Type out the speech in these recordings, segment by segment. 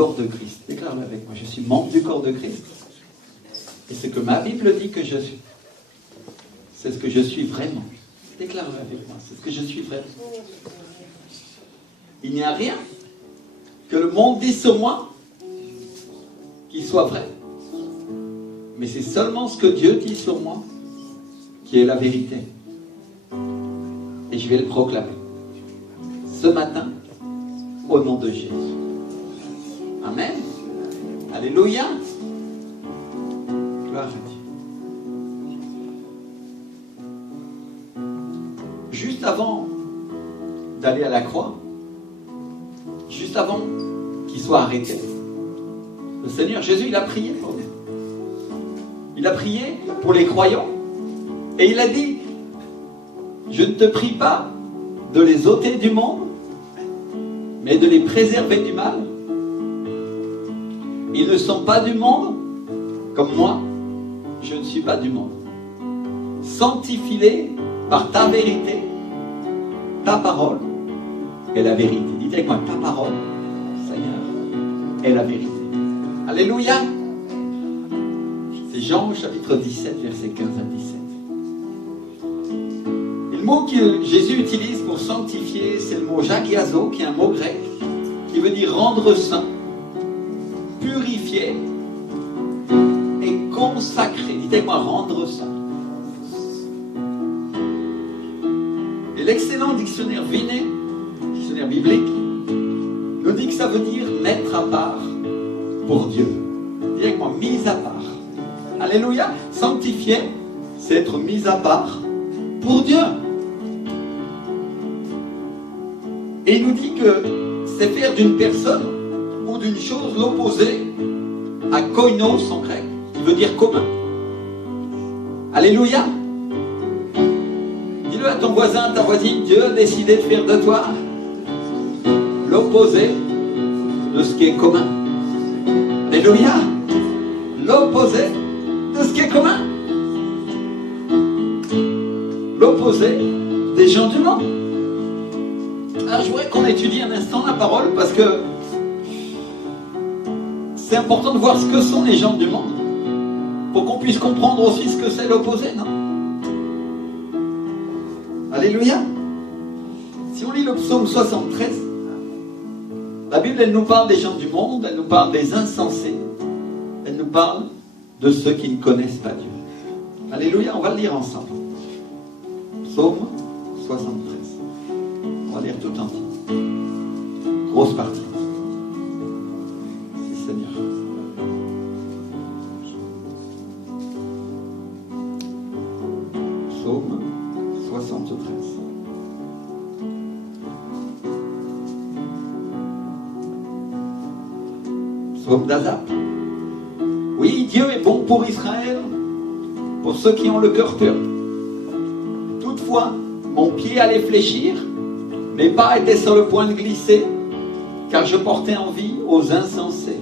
corps de Christ. Déclare-le avec moi. Je suis membre du corps de Christ. Et ce que ma Bible dit que je suis, c'est ce que je suis vraiment. Déclare-le avec moi. C'est ce que je suis vraiment. Il n'y a rien que le monde dise sur moi qui soit vrai. Mais c'est seulement ce que Dieu dit sur moi qui est la vérité. Et je vais le proclamer. Ce matin, au nom de Jésus. Amen. Alléluia. Gloire à Dieu. Juste avant d'aller à la croix, juste avant qu'il soit arrêté, le Seigneur Jésus, il a prié pour nous. Il a prié pour les croyants. Et il a dit, je ne te prie pas de les ôter du monde, mais de les préserver du mal. Ils ne sont pas du monde, comme moi, je ne suis pas du monde. Sanctifie-les par ta vérité, ta parole est la vérité. Dites avec moi, ta parole, Seigneur, est la vérité. Alléluia. C'est Jean chapitre 17, versets 15 à 17. Et le mot que Jésus utilise pour sanctifier, c'est le mot jakiazo, qui est un mot grec, qui veut dire rendre saint, purifier et consacrer. Dites avec moi, rendre saint. Et l'excellent dictionnaire Vinet, dictionnaire biblique, nous dit que ça veut dire mettre à part pour Dieu. Dites avec moi, mise à part. Alléluia. Sanctifier, c'est être mis à part pour Dieu. Et il nous dit que c'est faire d'une personne ou d'une chose l'opposé à koinos en grec, qui veut dire commun. Alléluia. Dis-le à ton voisin, à ta voisine, Dieu a décidé de faire de toi l'opposé de ce qui est commun. Alléluia. L'opposé de ce qui est commun. L'opposé des gens du monde. Alors je voudrais qu'on étudie un instant la parole parce que c'est important de voir ce que sont les gens du monde pour qu'on puisse comprendre aussi ce que c'est l'opposé, non? Alléluia. Si on lit le psaume 73, la Bible, elle nous parle des gens du monde, elle nous parle des insensés, elle nous parle de ceux qui ne connaissent pas Dieu. Alléluia, on va le lire ensemble. Psaume 73. On va lire tout entier. Grosse partie. Merci Seigneur. Psaume 73. Psaume d'Asaph. Oui, Dieu est bon pour Israël, pour ceux qui ont le cœur pur. Toutefois, mon pied allait fléchir, mes pas étaient sur le point de glisser, car je portais envie aux insensés.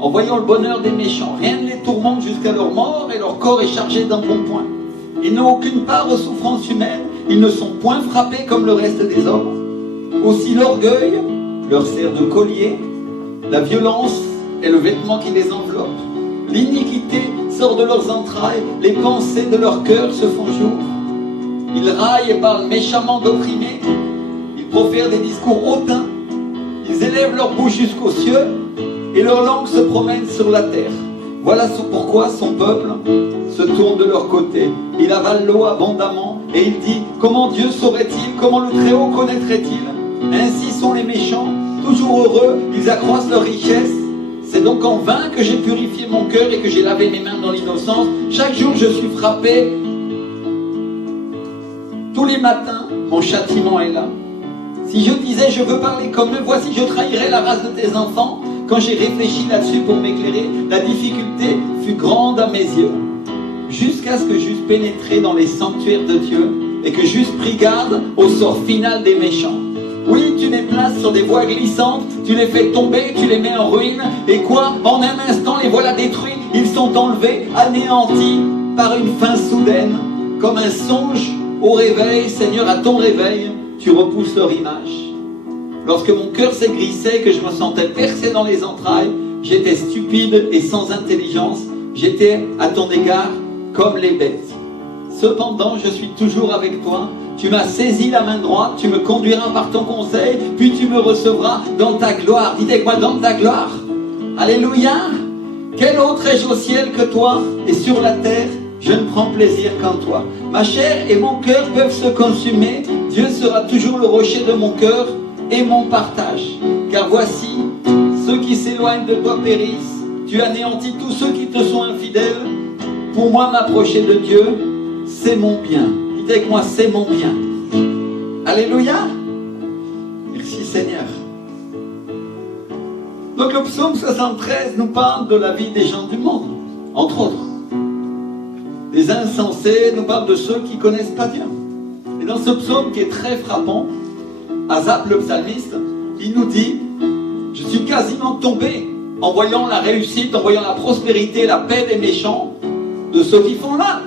En voyant le bonheur des méchants, rien ne les tourmente jusqu'à leur mort, et leur corps est chargé d'embonpoint. Ils n'ont aucune part aux souffrances humaines, ils ne sont point frappés comme le reste des hommes. Aussi l'orgueil leur sert de collier, la violence est le vêtement qui les enveloppe. L'iniquité sort de leurs entrailles, les pensées de leur cœur se font jour. Ils raillent et parlent méchamment d'opprimés, ils profèrent des discours hautains, ils élèvent leur bouche jusqu'aux cieux, et leur langue se promène sur la terre. Voilà pourquoi son peuple se tourne de leur côté. Il avale l'eau abondamment, et il dit, comment Dieu saurait-il, comment le Très-Haut connaîtrait-il? Ainsi sont les méchants, toujours heureux, ils accroissent leur richesse. C'est donc en vain que j'ai purifié mon cœur et que j'ai lavé mes mains dans l'innocence. Chaque jour je suis frappé. Tous les matins, mon châtiment est là. Si je disais je veux parler comme eux, voici je trahirais la race de tes enfants. Quand j'ai réfléchi là-dessus pour m'éclairer, la difficulté fut grande à mes yeux. Jusqu'à ce que j'eusse pénétré dans les sanctuaires de Dieu et que j'eusse pris garde au sort final des méchants. Oui, tu les places sur des voies glissantes, tu les fais tomber, tu les mets en ruine. Et quoi? En un instant, les voilà détruits. Ils sont enlevés, anéantis par une fin soudaine. Comme un songe au réveil, Seigneur, à ton réveil, tu repousses leur image. Lorsque mon cœur s'aigrissait, que je me sentais percé dans les entrailles, j'étais stupide et sans intelligence. J'étais à ton égard comme les bêtes. Cependant, je suis toujours avec toi. Tu m'as saisi la main droite, tu me conduiras par ton conseil, puis tu me recevras dans ta gloire. Dites avec moi, dans ta gloire. Alléluia. Quel autre ai-je au ciel que toi? Et sur la terre, je ne prends plaisir qu'en toi. Ma chair et mon cœur peuvent se consumer. Dieu sera toujours le rocher de mon cœur et mon partage. Car voici, ceux qui s'éloignent de toi périssent. Tu anéantis tous ceux qui te sont infidèles. Pour moi, m'approcher de Dieu, c'est mon bien. Dites avec moi, c'est mon bien. Alléluia. Merci Seigneur. Donc le psaume 73 nous parle de la vie des gens du monde, entre autres. Les insensés nous parlent de ceux qui ne connaissent pas Dieu. Et dans ce psaume qui est très frappant, Asaph le psalmiste, il nous dit, je suis quasiment tombé en voyant la réussite, en voyant la prospérité, la paix des méchants, de ceux qui font là.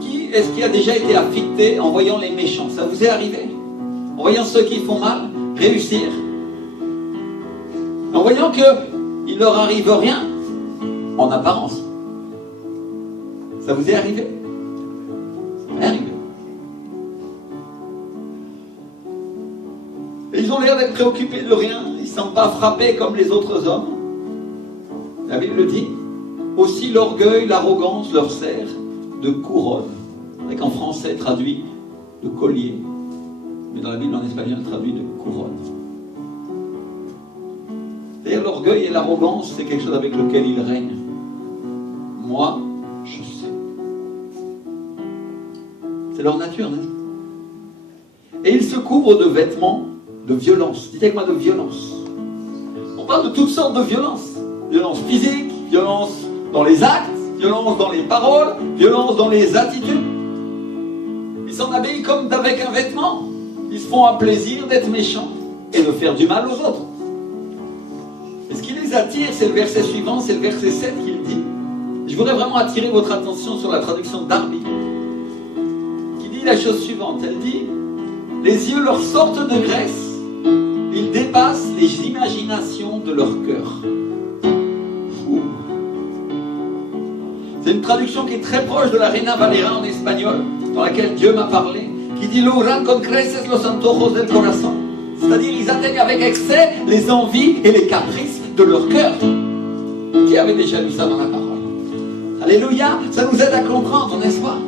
Qui est-ce qui a déjà été affecté en voyant les méchants? Ça vous est arrivé? En voyant ceux qui font mal réussir? En voyant qu'il ne leur arrive rien en apparence? Ça vous est arrivé? Ça m'est arrivé. Et ils ont l'air d'être préoccupés de rien. Ils ne sont pas frappés comme les autres hommes. La Bible dit, aussi l'orgueil, l'arrogance leur sert de couronne. C'est qu'en français traduit de collier. Mais dans la Bible en espagnol traduit de couronne. D'ailleurs, l'orgueil et l'arrogance, c'est quelque chose avec lequel ils règnent. Moi, je sais. C'est leur nature, n'est-ce pas? Et ils se couvrent de vêtements de violence. Dites avec moi de violence. On parle de toutes sortes de violences. Violence physique, violence dans les actes, violence dans les paroles, violence dans les attitudes. Ils s'en habillent comme avec un vêtement. Ils se font un plaisir d'être méchants et de faire du mal aux autres. Et ce qui les attire, c'est le verset suivant, c'est le verset 7 qu'il dit. Je voudrais vraiment attirer votre attention sur la traduction d'Arby, qui dit la chose suivante. Elle dit, les yeux leur sortent de graisse, ils dépassent les imaginations de leur cœur. C'est une traduction qui est très proche de la Reina Valera en espagnol, dans laquelle Dieu m'a parlé, qui dit logran con creces los antojos del corazón. C'est-à-dire, ils atteignent avec excès les envies et les caprices de leur cœur. Qui avait déjà lu ça dans la parole? Alléluia, ça nous aide à comprendre, n'est-ce pas?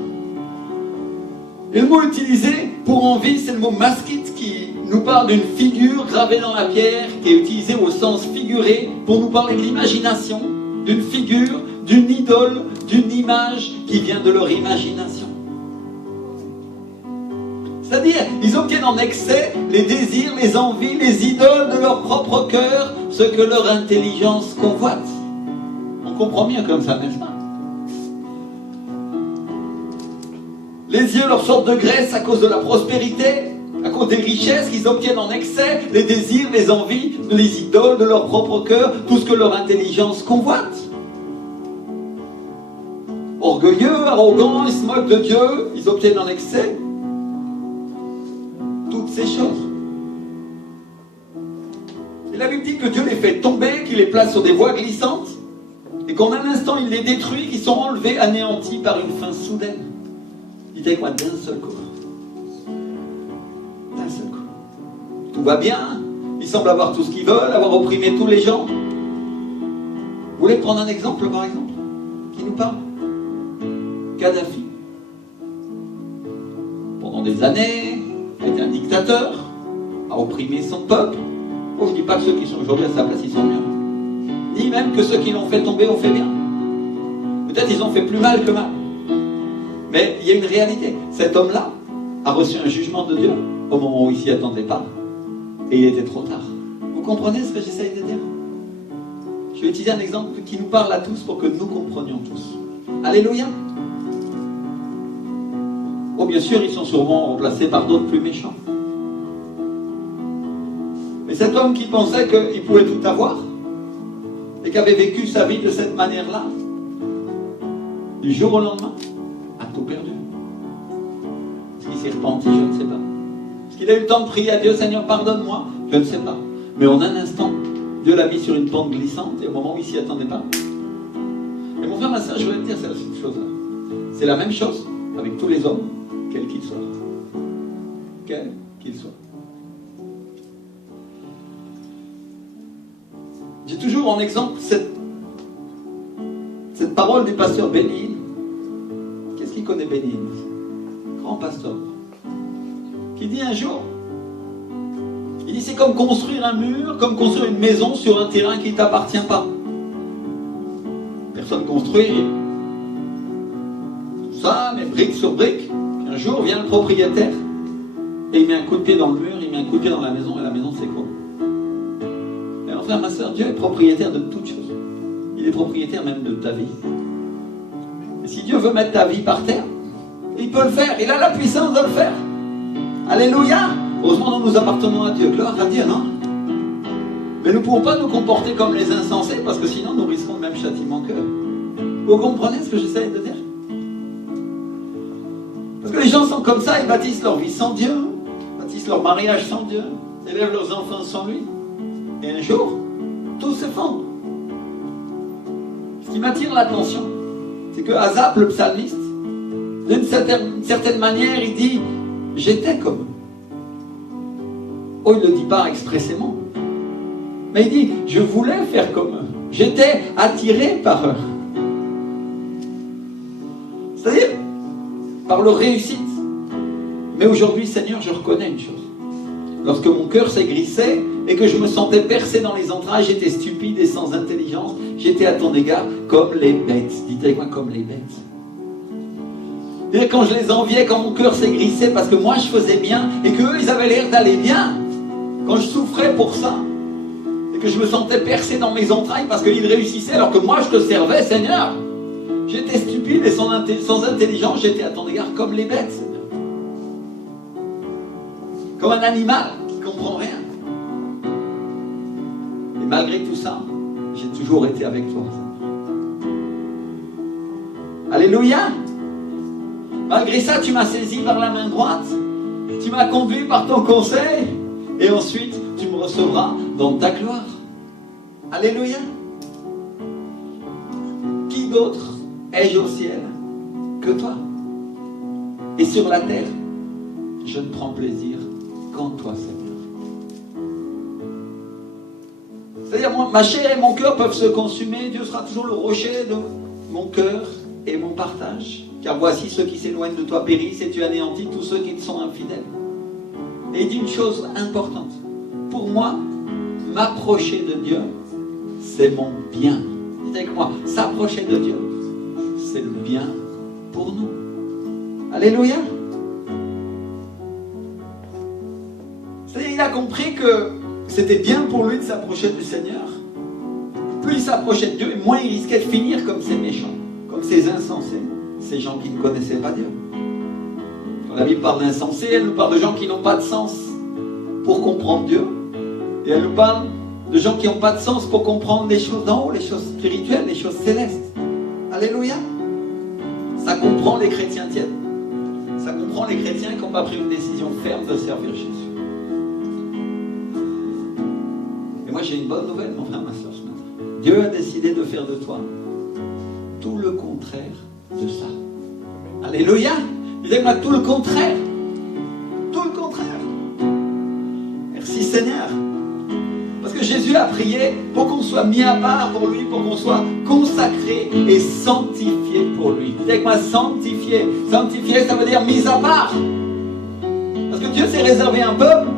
Et le mot utilisé pour envie, c'est le mot maskit, qui nous parle d'une figure gravée dans la pierre, qui est utilisée au sens figuré pour nous parler de l'imagination, d'une figure, d'une idole, d'une image qui vient de leur imagination. C'est-à-dire, ils obtiennent en excès les désirs, les envies, les idoles de leur propre cœur, ce que leur intelligence convoite. On comprend mieux comme ça, n'est-ce pas? Les yeux leur sortent de graisse à cause de la prospérité, à cause des richesses qu'ils obtiennent en excès, les désirs, les envies, les idoles de leur propre cœur, tout ce que leur intelligence convoite. Orgueilleux, arrogants, ils se moquent de Dieu, ils obtiennent en excès toutes ces choses. Et la Bible dit que Dieu les fait tomber, qu'il les place sur des voies glissantes, et qu'en un instant il les détruit, qu'ils sont enlevés, anéantis par une fin soudaine. Dites avec moi, d'un seul coup. D'un seul coup. Tout va bien, ils semblent avoir tout ce qu'ils veulent, avoir opprimé tous les gens. Vous voulez prendre un exemple, par exemple, qui nous parle? Kadhafi. Pendant des années, il était un dictateur, a opprimé son peuple. Oh, je ne dis pas que ceux qui sont aujourd'hui à sa place, ils sont mieux. Ni même que ceux qui l'ont fait tomber ont fait bien. Peut-être ils ont fait plus mal que mal. Mais il y a une réalité. Cet homme-là a reçu un jugement de Dieu au moment où il ne s'y attendait pas. Et il était trop tard. Vous comprenez ce que j'essaye de dire? Je vais utiliser un exemple qui nous parle à tous pour que nous comprenions tous. Alléluia. Oh, bien sûr, ils sont sûrement remplacés par d'autres plus méchants. Mais cet homme qui pensait qu'il pouvait tout avoir et qui avait vécu sa vie de cette manière-là, du jour au lendemain, a tout perdu. Est-ce qu'il s'est repenti? Je ne sais pas. Est-ce qu'il a eu le temps de prier à Dieu, Seigneur, pardonne-moi? Je ne sais pas. Mais en un instant, Dieu l'a mis sur une pente glissante et au moment où il ne s'y attendait pas. Et mon frère, ma soeur, je voulais te dire cette chose-là. C'est la même chose avec tous les hommes, quels qu'ils soient. Quels qu'ils soient. J'ai toujours en exemple cette parole du pasteur Bénin. Qu'est-ce qu'il connaît Bénin? Grand pasteur. Qui dit un jour, il dit c'est comme construire un mur, comme construire une maison sur un terrain qui ne t'appartient pas. Personne construit tout ça, mais brique sur brique. Puis un jour vient le propriétaire et il met un coup de pied dans le mur, il met un coup de pied dans la maison et la maison s'écroule. Et mon frère, ma soeur, Dieu est propriétaire de toutes choses. Il est propriétaire même de ta vie. Et si Dieu veut mettre ta vie par terre, il peut le faire. Il a la puissance de le faire. Alléluia. Heureusement, nous appartenons à Dieu. Gloire à Dieu, non? Mais nous ne pouvons pas nous comporter comme les insensés, parce que sinon nous risquons le même châtiment qu'eux. Vous comprenez ce que j'essaie de dire? Parce que les gens sont comme ça, ils bâtissent leur vie sans Dieu, bâtissent leur mariage sans Dieu, élèvent leurs enfants sans lui. Et un jour, tout s'effondre. Ce qui m'attire l'attention, c'est que Asaph, le psalmiste, d'une certaine manière, il dit « J'étais comme eux ». Oh, il ne le dit pas expressément. Mais il dit « Je voulais faire comme eux. J'étais attiré par eux. » C'est-à-dire, par leur réussite. Mais aujourd'hui, Seigneur, je reconnais une chose. Lorsque mon cœur s'est grissé et que je me sentais percé dans les entrailles, j'étais stupide et sans intelligence, j'étais à ton égard comme les bêtes. Dites avec moi, comme les bêtes. Et quand je les enviais, quand mon cœur s'est grissé parce que moi je faisais bien et qu'eux ils avaient l'air d'aller bien, quand je souffrais pour ça et que je me sentais percé dans mes entrailles parce qu'ils réussissaient alors que moi je te servais, Seigneur, j'étais stupide et sans intelligence, j'étais à ton égard comme les bêtes, Seigneur. Comme un animal qui ne comprend rien. Et malgré tout ça, j'ai toujours été avec toi, Seigneur. Alléluia. Malgré ça, tu m'as saisi par la main droite, tu m'as conduit par ton conseil, et ensuite, tu me recevras dans ta gloire. Alléluia. Qui d'autre ai-je au ciel que toi? Et sur la terre, je ne prends plaisir qu'en toi, Seigneur. C'est-à-dire, moi, ma chair et mon cœur peuvent se consumer, Dieu sera toujours le rocher de mon cœur et mon partage. Car voici ceux qui s'éloignent de toi périssent et tu anéantis tous ceux qui te sont infidèles. Et il dit une chose importante. Pour moi, m'approcher de Dieu, c'est mon bien. Dites avec moi, s'approcher de Dieu, c'est le bien pour nous. Alléluia. C'est-à-dire, il a compris que c'était bien pour lui de s'approcher du Seigneur. Plus il s'approchait de Dieu, et moins il risquait de finir comme ces méchants, comme ces insensés. Ces gens qui ne connaissaient pas Dieu. Quand la Bible parle d'insensés, elle nous parle de gens qui n'ont pas de sens pour comprendre Dieu. Et elle nous parle de gens qui n'ont pas de sens pour comprendre les choses d'en haut, les choses spirituelles, les choses célestes. Alléluia. Ça comprend les chrétiens tièdes. Ça comprend les chrétiens qui n'ont pas pris une décision ferme de servir Jésus. Et moi j'ai une bonne nouvelle, mon frère, ma soeur, ce matin. Dieu a décidé de faire de toi tout le contraire de ça. Alléluia. Disais-moi tout le contraire. Tout le contraire. Merci Seigneur. Parce que Jésus a prié pour qu'on soit mis à part pour lui, pour qu'on soit consacré et sanctifié pour lui. Dis-moi sanctifié. Sanctifié, ça veut dire mis à part. Parce que Dieu s'est réservé un peuple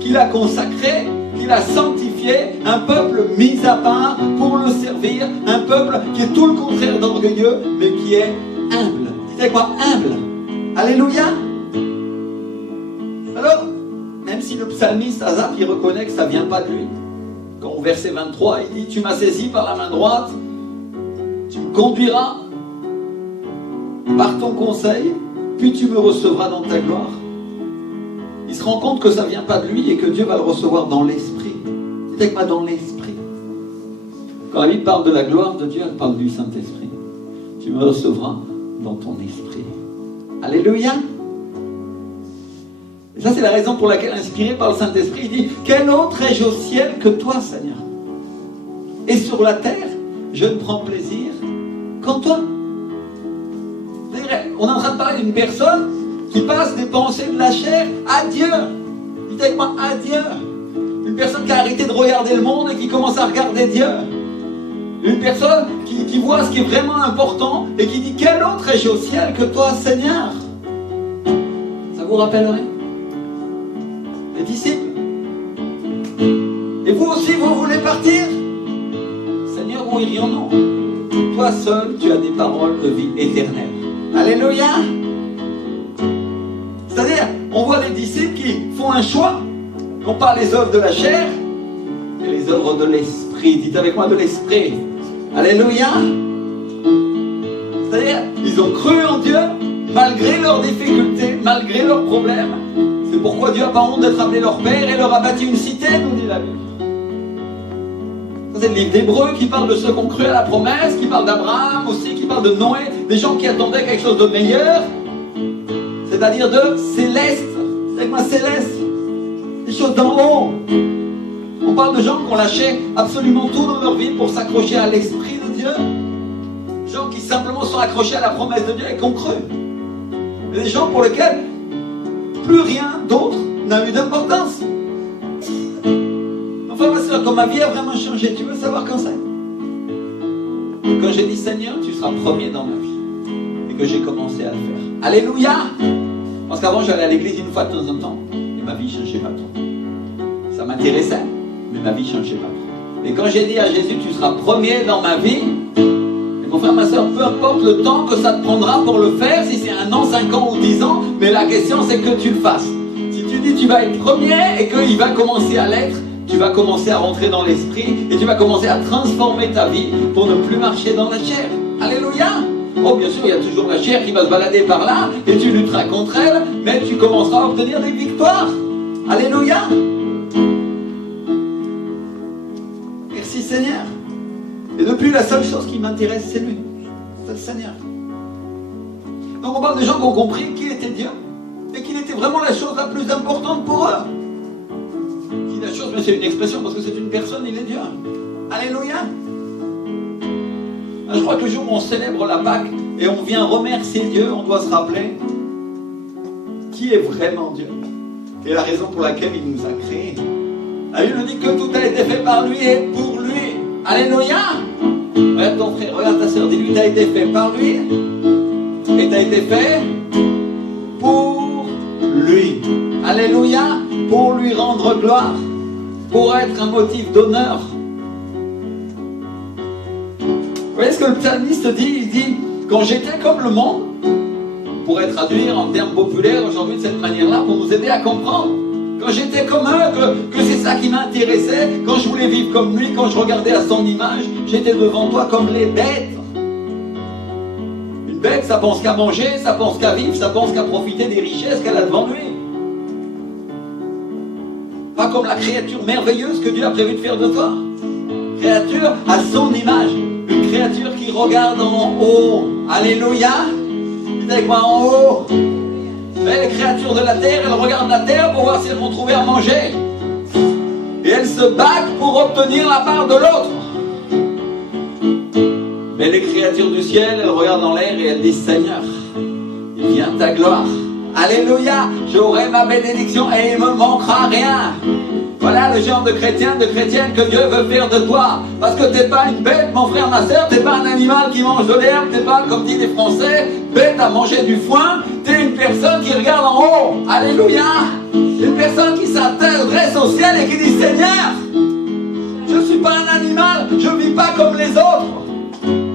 qu'il a consacré, qu'il a sanctifié, un peuple mis à part pour le servir, un peuple qui est tout le contraire d'orgueilleux, mais qui est humble. C'est quoi humble? Alléluia. Alors, même si le psalmiste Asaph, il reconnaît que ça ne vient pas de lui. Quand au verset 23, il dit, tu m'as saisi par la main droite, tu me conduiras par ton conseil, puis tu me recevras dans ta gloire. Il se rend compte que ça ne vient pas de lui et que Dieu va le recevoir dans l'esprit. C'est avec moi dans l'esprit. Quand la Bible parle de la gloire de Dieu, elle parle du Saint-Esprit. Tu me recevras dans ton esprit. Alléluia. Et ça, c'est la raison pour laquelle, inspiré par le Saint-Esprit, il dit: quel autre ai-je au ciel que toi, Seigneur? Et sur la terre, je ne prends plaisir qu'en toi. On est en train de parler d'une personne qui passe des pensées de la chair à Dieu. Dites avec moi: à Dieu. Une personne qui a arrêté de regarder le monde et qui commence à regarder Dieu. Une personne qui voit ce qui est vraiment important et qui dit: quel autre ai-je au ciel que toi, Seigneur? Ça vous rappellerait les disciples? Et vous aussi, vous voulez partir? Seigneur, où irions-nous? Toi seul, tu as des paroles de vie éternelle. Alléluia! C'est-à-dire, on voit des disciples qui font un choix, non pas les œuvres de la chair, mais les œuvres de l'esprit. Dites avec moi: de l'esprit. Alléluia! C'est-à-dire, ils ont cru en Dieu, malgré leurs difficultés, malgré leurs problèmes. C'est pourquoi Dieu n'a pas honte d'être appelé leur Père et leur a bâti une cité, nous dit la Bible. C'est le livre d'Hébreux qui parle de ceux qui ont cru à la promesse, qui parle d'Abraham aussi, qui parle de Noé, des gens qui attendaient quelque chose de meilleur, c'est-à-dire de céleste. C'est avec moi: céleste. Des choses d'en haut. On parle de gens qui ont lâché absolument tout dans leur vie pour s'accrocher à l'Esprit de Dieu. Des gens qui simplement sont accrochés à la promesse de Dieu et qui ont cru. Et des gens pour lesquels plus rien d'autre n'a eu d'importance. Enfin, ma soeur, quand ma vie a vraiment changé, tu veux savoir quand c'est? Quand j'ai dit: Seigneur, tu seras premier dans ma vie. Et que j'ai commencé à le faire. Alléluia! Parce qu'avant, j'allais à l'église une fois de temps en temps. Et ma vie ne changeait pas trop. Ça m'intéressait, mais ma vie ne changeait pas trop. Et quand j'ai dit à Jésus: tu seras premier dans ma vie, et mon frère, ma soeur, peu importe le temps que ça te prendra pour le faire, si c'est 1 an, 5 ans ou 10 ans, mais la question c'est que tu le fasses. Si tu dis tu vas être premier et qu'il va commencer à l'être, tu vas commencer à rentrer dans l'esprit et tu vas commencer à transformer ta vie pour ne plus marcher dans la chair. Alléluia! Oh, bien sûr, il y a toujours la chair qui va se balader par là et tu lutteras contre elle, mais tu commenceras à obtenir des victoires. Alléluia! Merci Seigneur. Et depuis, la seule chose qui m'intéresse, c'est lui. C'est le Seigneur. Donc on parle des gens qui ont compris qui était Dieu et qu'il était vraiment la chose la plus importante pour eux. La chose, mais c'est une expression parce que c'est une personne, il est Dieu. Alléluia! Je crois que le jour où on célèbre la Pâque et on vient remercier Dieu, on doit se rappeler qui est vraiment Dieu et la raison pour laquelle il nous a créés. La Bible nous dit que tout a été fait par lui et pour lui. Alléluia! Regarde ton frère, regarde ta soeur, dis-lui: t'as été fait par lui et t'as été fait pour lui. Alléluia! Pour lui rendre gloire, pour être un motif d'honneur. Vous voyez ce que le psalmiste dit? Il dit: quand j'étais comme le monde, on pourrait traduire en termes populaires aujourd'hui de cette manière-là pour nous aider à comprendre. Quand j'étais comme eux, que c'est ça qui m'intéressait, quand je voulais vivre comme lui, quand je regardais à son image, j'étais devant toi comme les bêtes. Une bête, ça pense qu'à manger, ça pense qu'à vivre, ça pense qu'à profiter des richesses qu'elle a devant lui. Pas comme la créature merveilleuse que Dieu a prévu de faire de toi. Créature à son image. Une créature qui regarde en haut. Alléluia. Dites avec moi: en haut. Les créatures de la terre, elles regardent la terre pour voir si elles vont trouver à manger. Et elles se battent pour obtenir la part de l'autre. Mais les créatures du ciel, elles regardent en l'air et elles disent: Seigneur, il vient ta gloire. Alléluia, j'aurai ma bénédiction et il ne me manquera rien. Voilà le genre de chrétien, de chrétienne que Dieu veut faire de toi. Parce que tu n'es pas une bête, mon frère, ma soeur, tu n'es pas un animal qui mange de l'herbe, tu n'es pas, comme disent les Français, bête à manger du foin, tu es une personne qui regarde en haut. Alléluia, une personne qui s'adresse au ciel et qui dit: Seigneur, je ne suis pas un animal, je ne vis pas comme les autres.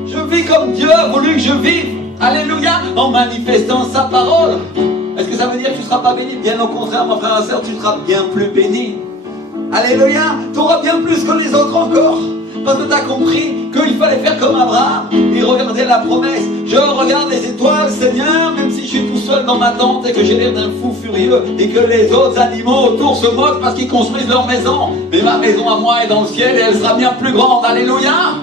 Je vis comme Dieu a voulu que je vive. Alléluia, en manifestant sa parole. Est-ce que ça veut dire que tu ne seras pas béni? Bien au contraire, mon frère et soeur, tu seras bien plus béni. Alléluia, tu auras bien plus que les autres encore. Parce que tu as compris qu'il fallait faire comme Abraham et regarder la promesse. Je regarde les étoiles, Seigneur, même si je suis tout seul dans ma tente et que j'ai l'air d'un fou furieux et que les autres animaux autour se moquent parce qu'ils construisent leur maison. Mais ma maison à moi est dans le ciel et elle sera bien plus grande. Alléluia.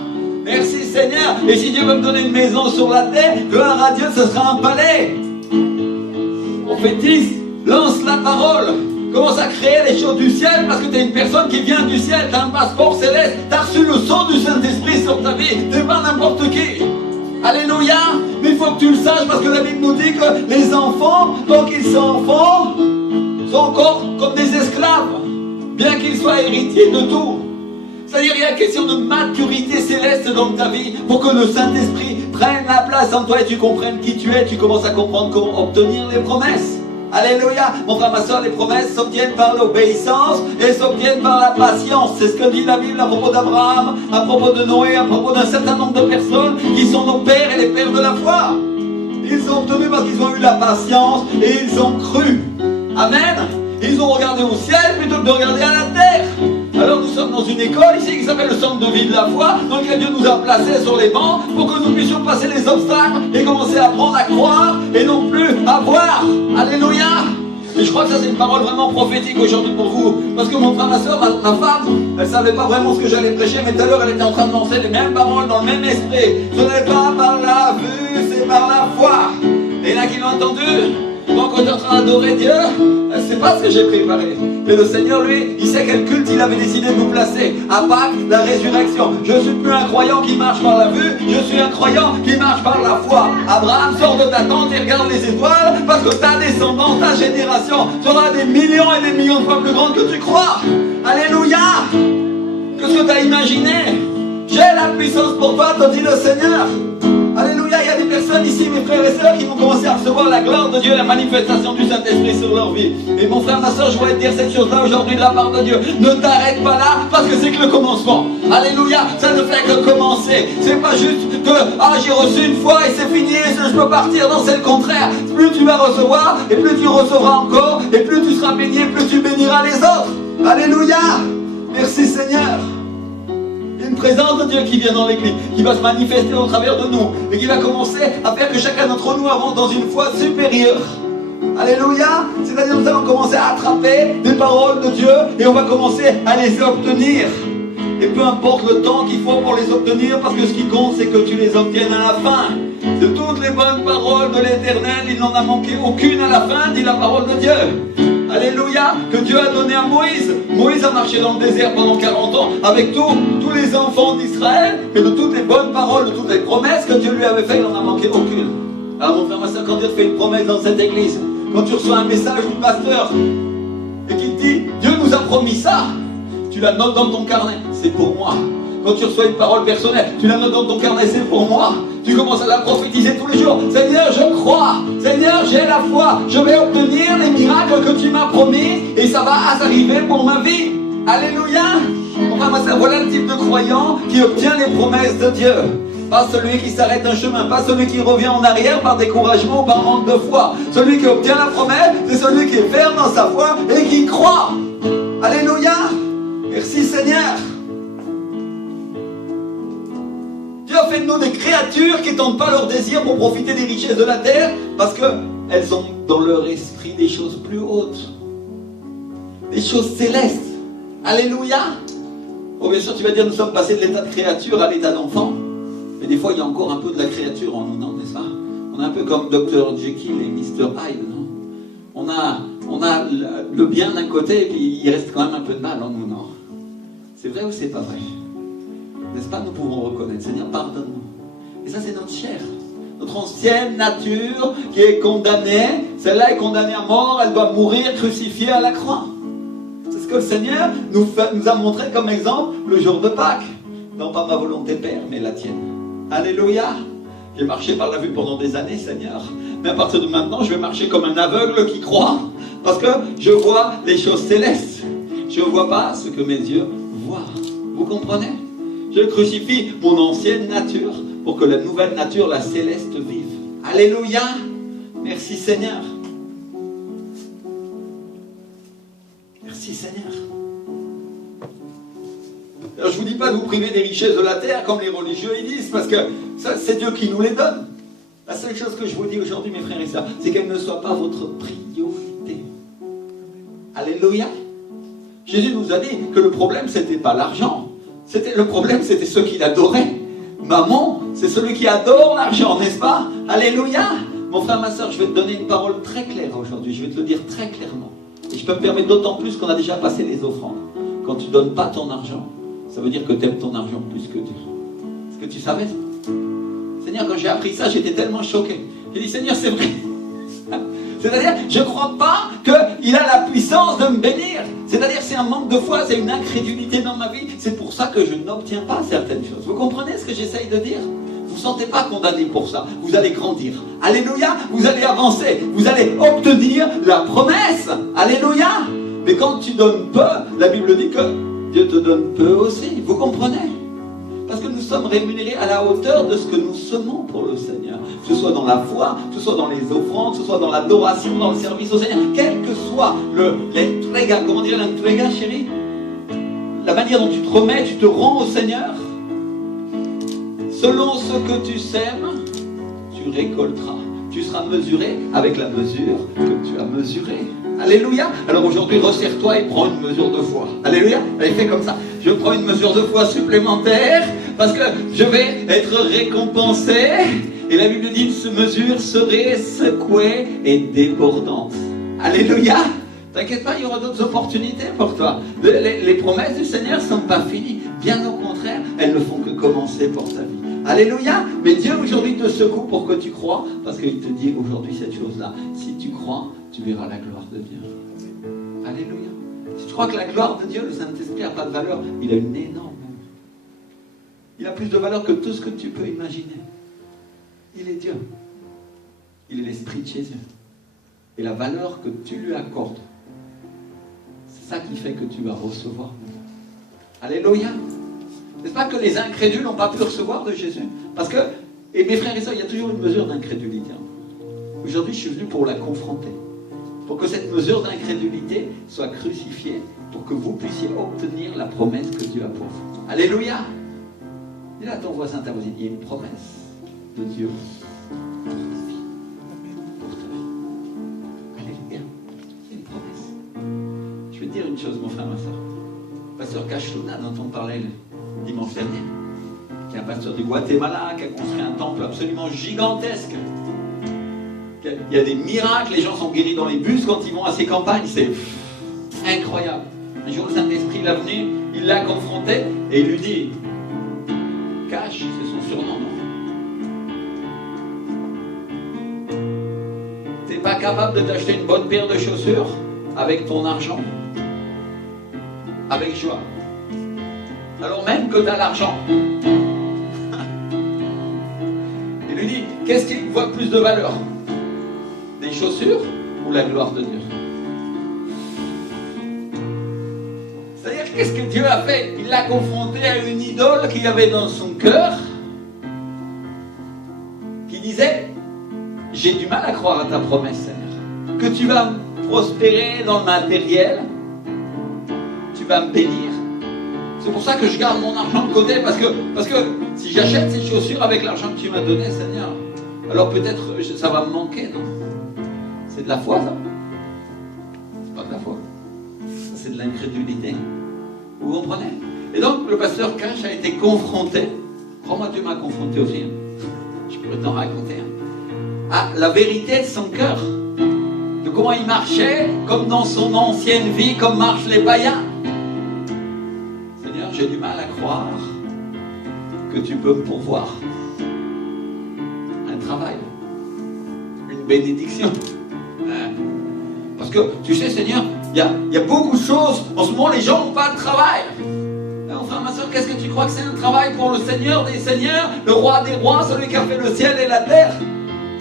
Merci Seigneur. Et si Dieu veut me donner une maison sur la terre, gloire à Dieu, ce sera un palais. Prophétise lance la parole. Commence à créer les choses du ciel parce que tu es une personne qui vient du ciel. Tu as un passeport céleste. Tu as reçu le sceau du Saint-Esprit sur ta vie. Tu n'es pas n'importe qui. Alléluia. Mais il faut que tu le saches parce que la Bible nous dit que les enfants, tant qu'ils sont enfants, sont encore comme des esclaves, bien qu'ils soient héritiers de tout. C'est-à-dire qu'il y a une question de maturité céleste dans ta vie pour que le Saint-Esprit prenne la place en toi et tu comprennes qui tu es. Tu commences à comprendre comment obtenir les promesses. Alléluia. Mon frère, ma soeur, les promesses s'obtiennent par l'obéissance et s'obtiennent par la patience. C'est ce que dit la Bible à propos d'Abraham, à propos de Noé, à propos d'un certain nombre de personnes qui sont nos pères et les pères de la foi. Ils ont obtenu parce qu'ils ont eu la patience et ils ont cru. Amen. Ils ont regardé au ciel plutôt que de regarder à la terre. Alors nous sommes dans une école ici qui s'appelle le centre de vie de la foi, dans lequel Dieu nous a placés sur les bancs pour que nous puissions passer les obstacles et commencer à apprendre à croire et non plus à voir. Alléluia. Et je crois que ça c'est une parole vraiment prophétique aujourd'hui pour vous. Parce que mon frère, ma soeur, ma femme, elle ne savait pas vraiment ce que j'allais prêcher, mais tout à l'heure elle était en train de lancer les mêmes paroles dans le même esprit. Ce n'est pas par la vue, c'est par la foi. Et là qui l'ont entendu. Moi, quand tu es en train d'adorer Dieu, c'est pas ce que j'ai préparé. Mais le Seigneur, lui, il sait quel culte il avait décidé de nous placer. À Pâques, la résurrection. Je ne suis plus un croyant qui marche par la vue, je suis un croyant qui marche par la foi. Abraham, sors de ta tente et regarde les étoiles, parce que ta descendance, ta génération sera des millions et des millions de fois plus grande que tu crois. Alléluia. Que ce que tu as imaginé. J'ai la puissance pour toi, te dit le Seigneur. Alléluia, il y a des personnes ici, mes frères et sœurs, qui vont commencer à recevoir la gloire de Dieu, la manifestation du Saint-Esprit sur leur vie. Et mon frère, ma soeur, je voudrais te dire cette chose-là aujourd'hui de la part de Dieu. Ne t'arrête pas là, parce que c'est que le commencement. Alléluia, ça ne fait que commencer. C'est pas juste que, j'ai reçu une fois et c'est fini, et je peux partir. Non, c'est le contraire. Plus tu vas recevoir, et plus tu recevras encore, et plus tu seras béni, et plus tu béniras les autres. Alléluia. Merci Seigneur. Une présence de Dieu qui vient dans l'église, qui va se manifester au travers de nous et qui va commencer à faire que chacun d'entre nous avance dans une foi supérieure. Alléluia. C'est-à-dire que nous allons commencer à attraper des paroles de Dieu et on va commencer à les obtenir. Et peu importe le temps qu'il faut pour les obtenir, parce que ce qui compte c'est que tu les obtiennes à la fin. De toutes les bonnes paroles de l'Éternel, il n'en a manqué aucune à la fin, dit la parole de Dieu. Alléluia, que Dieu a donné à Moïse. Moïse a marché dans le désert pendant 40 ans avec tous les enfants d'Israël, et de toutes les bonnes paroles, de toutes les promesses que Dieu lui avait faites, il n'en a manqué aucune. Alors mon frère, ma soeur, quand Dieu te fait une promesse dans cette église, quand tu reçois un message du pasteur et qu'il te dit Dieu nous a promis ça, tu la notes dans ton carnet, c'est pour moi. Quand tu reçois une parole personnelle, tu la notes dans ton carnet, c'est pour moi. Tu commences à la prophétiser tous les jours. Seigneur, je crois. Seigneur, j'ai la foi. Je vais obtenir les miracles que tu m'as promis et ça va arriver pour ma vie. Alléluia. Voilà le type de croyant qui obtient les promesses de Dieu. Pas celui qui s'arrête un chemin, pas celui qui revient en arrière par découragement ou par manque de foi. Celui qui obtient la promesse, c'est celui qui est ferme dans sa foi et qui croit. Alléluia. Merci Seigneur. Dieu a fait de nous des créatures qui ne tentent pas leur désir pour profiter des richesses de la terre, parce qu'elles ont dans leur esprit des choses plus hautes, des choses célestes. Alléluia. Oh, bien sûr, tu vas dire, nous sommes passés de l'état de créature à l'état d'enfant, mais des fois, il y a encore un peu de la créature en nous, non, n'est-ce pas? On est un peu comme Dr. Jekyll et Mr. Hyde, non? On a le bien d'un côté, et puis il reste quand même un peu de mal en nous, non? C'est vrai ou c'est pas vrai? N'est-ce pas, nous pouvons reconnaître, Seigneur, pardonne-nous. Et ça, c'est notre chair, notre ancienne nature qui est condamnée. Celle-là est condamnée à mort, elle doit mourir crucifiée à la croix. C'est ce que le Seigneur nous a montré comme exemple le jour de Pâques. Non pas ma volonté, Père, mais la tienne. Alléluia. J'ai marché par la vue pendant des années, Seigneur. Mais à partir de maintenant, je vais marcher comme un aveugle qui croit. Parce que je vois les choses célestes. Je ne vois pas ce que mes yeux voient. Vous comprenez? Je crucifie mon ancienne nature pour que la nouvelle nature, la céleste, vive. Alléluia. Merci Seigneur. Merci Seigneur. Alors, je ne vous dis pas de vous priver des richesses de la terre comme les religieux ils disent, parce que ça, c'est Dieu qui nous les donne. La seule chose que je vous dis aujourd'hui, mes frères et sœurs, c'est qu'elle ne soit pas votre priorité. Alléluia. Jésus nous a dit que le problème, ce n'était pas l'argent. Le problème, c'était ceux qui l'adoraient. Maman, c'est celui qui adore l'argent, n'est-ce pas? Alléluia. Mon frère, ma soeur, je vais te donner une parole très claire aujourd'hui. Je vais te le dire très clairement. Et je peux me permettre d'autant plus qu'on a déjà passé les offrandes. Quand tu ne donnes pas ton argent, ça veut dire que tu aimes ton argent plus que Dieu. Est-ce que tu savais ça? Seigneur, quand j'ai appris ça, j'étais tellement choqué. J'ai dit, Seigneur, c'est vrai. C'est-à-dire, je ne crois pas qu'il a la puissance de me bénir. C'est-à-dire, c'est un manque de foi, c'est une incrédulité dans ma vie. C'est pour ça que je n'obtiens pas certaines choses. Vous comprenez ce que j'essaye de dire? Vous ne sentez pas condamné pour ça. Vous allez grandir. Alléluia. Vous allez avancer. Vous allez obtenir la promesse. Alléluia. Mais quand tu donnes peu, la Bible dit que Dieu te donne peu aussi. Vous comprenez? Parce que nous sommes rémunérés à la hauteur de ce que nous semons pour le Seigneur. Que ce soit dans la foi, que ce soit dans les offrandes, que ce soit dans l'adoration, dans le service au Seigneur. Quel que soit l'entrega, comment dire l'entrega, chérie? La manière dont tu te remets, tu te rends au Seigneur. Selon ce que tu sèmes, tu récolteras. Tu seras mesuré avec la mesure que tu as mesurée. Alléluia. Alors aujourd'hui, resserre-toi et prends une mesure de foi. Alléluia. Allez, fais comme ça. Je prends une mesure de foi supplémentaire parce que je vais être récompensé. Et la Bible dit que cette mesure serait secouée et débordante. Alléluia. T'inquiète pas, il y aura d'autres opportunités pour toi. Les promesses du Seigneur ne sont pas finies. Bien au contraire, elles ne font que commencer pour ta vie. Alléluia. Mais Dieu aujourd'hui te secoue pour que tu crois, parce qu'il te dit aujourd'hui cette chose-là. Si tu crois, tu verras la gloire de Dieu. Alléluia. Si tu crois que la gloire de Dieu, le Saint-Esprit n'a pas de valeur, il a une énorme. Il a plus de valeur que tout ce que tu peux imaginer. Il est Dieu. Il est l'Esprit de Jésus. Et la valeur que tu lui accordes, c'est ça qui fait que tu vas recevoir. Alléluia. N'est-ce pas que les incrédules n'ont pas pu recevoir de Jésus? Parce que, et mes frères et sœurs, il y a toujours une mesure d'incrédulité. Aujourd'hui, je suis venu pour la confronter. Pour que cette mesure d'incrédulité soit crucifiée, pour que vous puissiez obtenir la promesse que Dieu a pour vous. Alléluia. Dis à ton voisin, ta voisine, il y a une promesse de Dieu pour ta vie. Alléluia. Il y a une promesse. Je vais te dire une chose, mon frère, ma soeur. Pasteur Cachluna, dont on parlait dimanche dernier, qui est un pasteur du Guatemala, qui a construit un temple absolument gigantesque. Il y a des miracles, les gens sont guéris dans les bus quand ils vont à ces campagnes, c'est incroyable. Un jour, le Saint-Esprit l'a venu, il l'a confronté et il lui dit, Cash, c'est son surnom, non? T'es pas capable de t'acheter une bonne paire de chaussures avec ton argent? Avec joie. Alors même que tu as l'argent. Il lui dit, qu'est-ce qui voit plus de valeur? Des chaussures ou la gloire de Dieu? C'est-à-dire, qu'est-ce que Dieu a fait? Il l'a confronté à une idole qu'il y avait dans son cœur, qui disait, j'ai du mal à croire à ta promesse, Seigneur, que tu vas prospérer dans le matériel, tu vas me bénir. C'est pour ça que je garde mon argent de côté, parce que si j'achète ces chaussures avec l'argent que tu m'as donné, Seigneur, alors peut-être ça va me manquer, non? C'est de la foi, ça? C'est pas de la foi. Ça, c'est de l'incrédulité. Vous comprenez? Et donc, le pasteur Cash a été confronté. Crois-moi, Dieu m'a confronté aussi. Je pourrais t'en raconter. À la vérité de son cœur. De comment il marchait, comme dans son ancienne vie, comme marchent les païens. Seigneur, j'ai du mal à croire que tu peux me pourvoir un travail, une bénédiction. Parce que, tu sais, Seigneur, il y a beaucoup de choses. En ce moment, les gens n'ont pas de travail. Mon frère, ma soeur, qu'est-ce que tu crois que c'est un travail pour le Seigneur des Seigneurs, le roi des rois, celui qui a fait le ciel et la terre?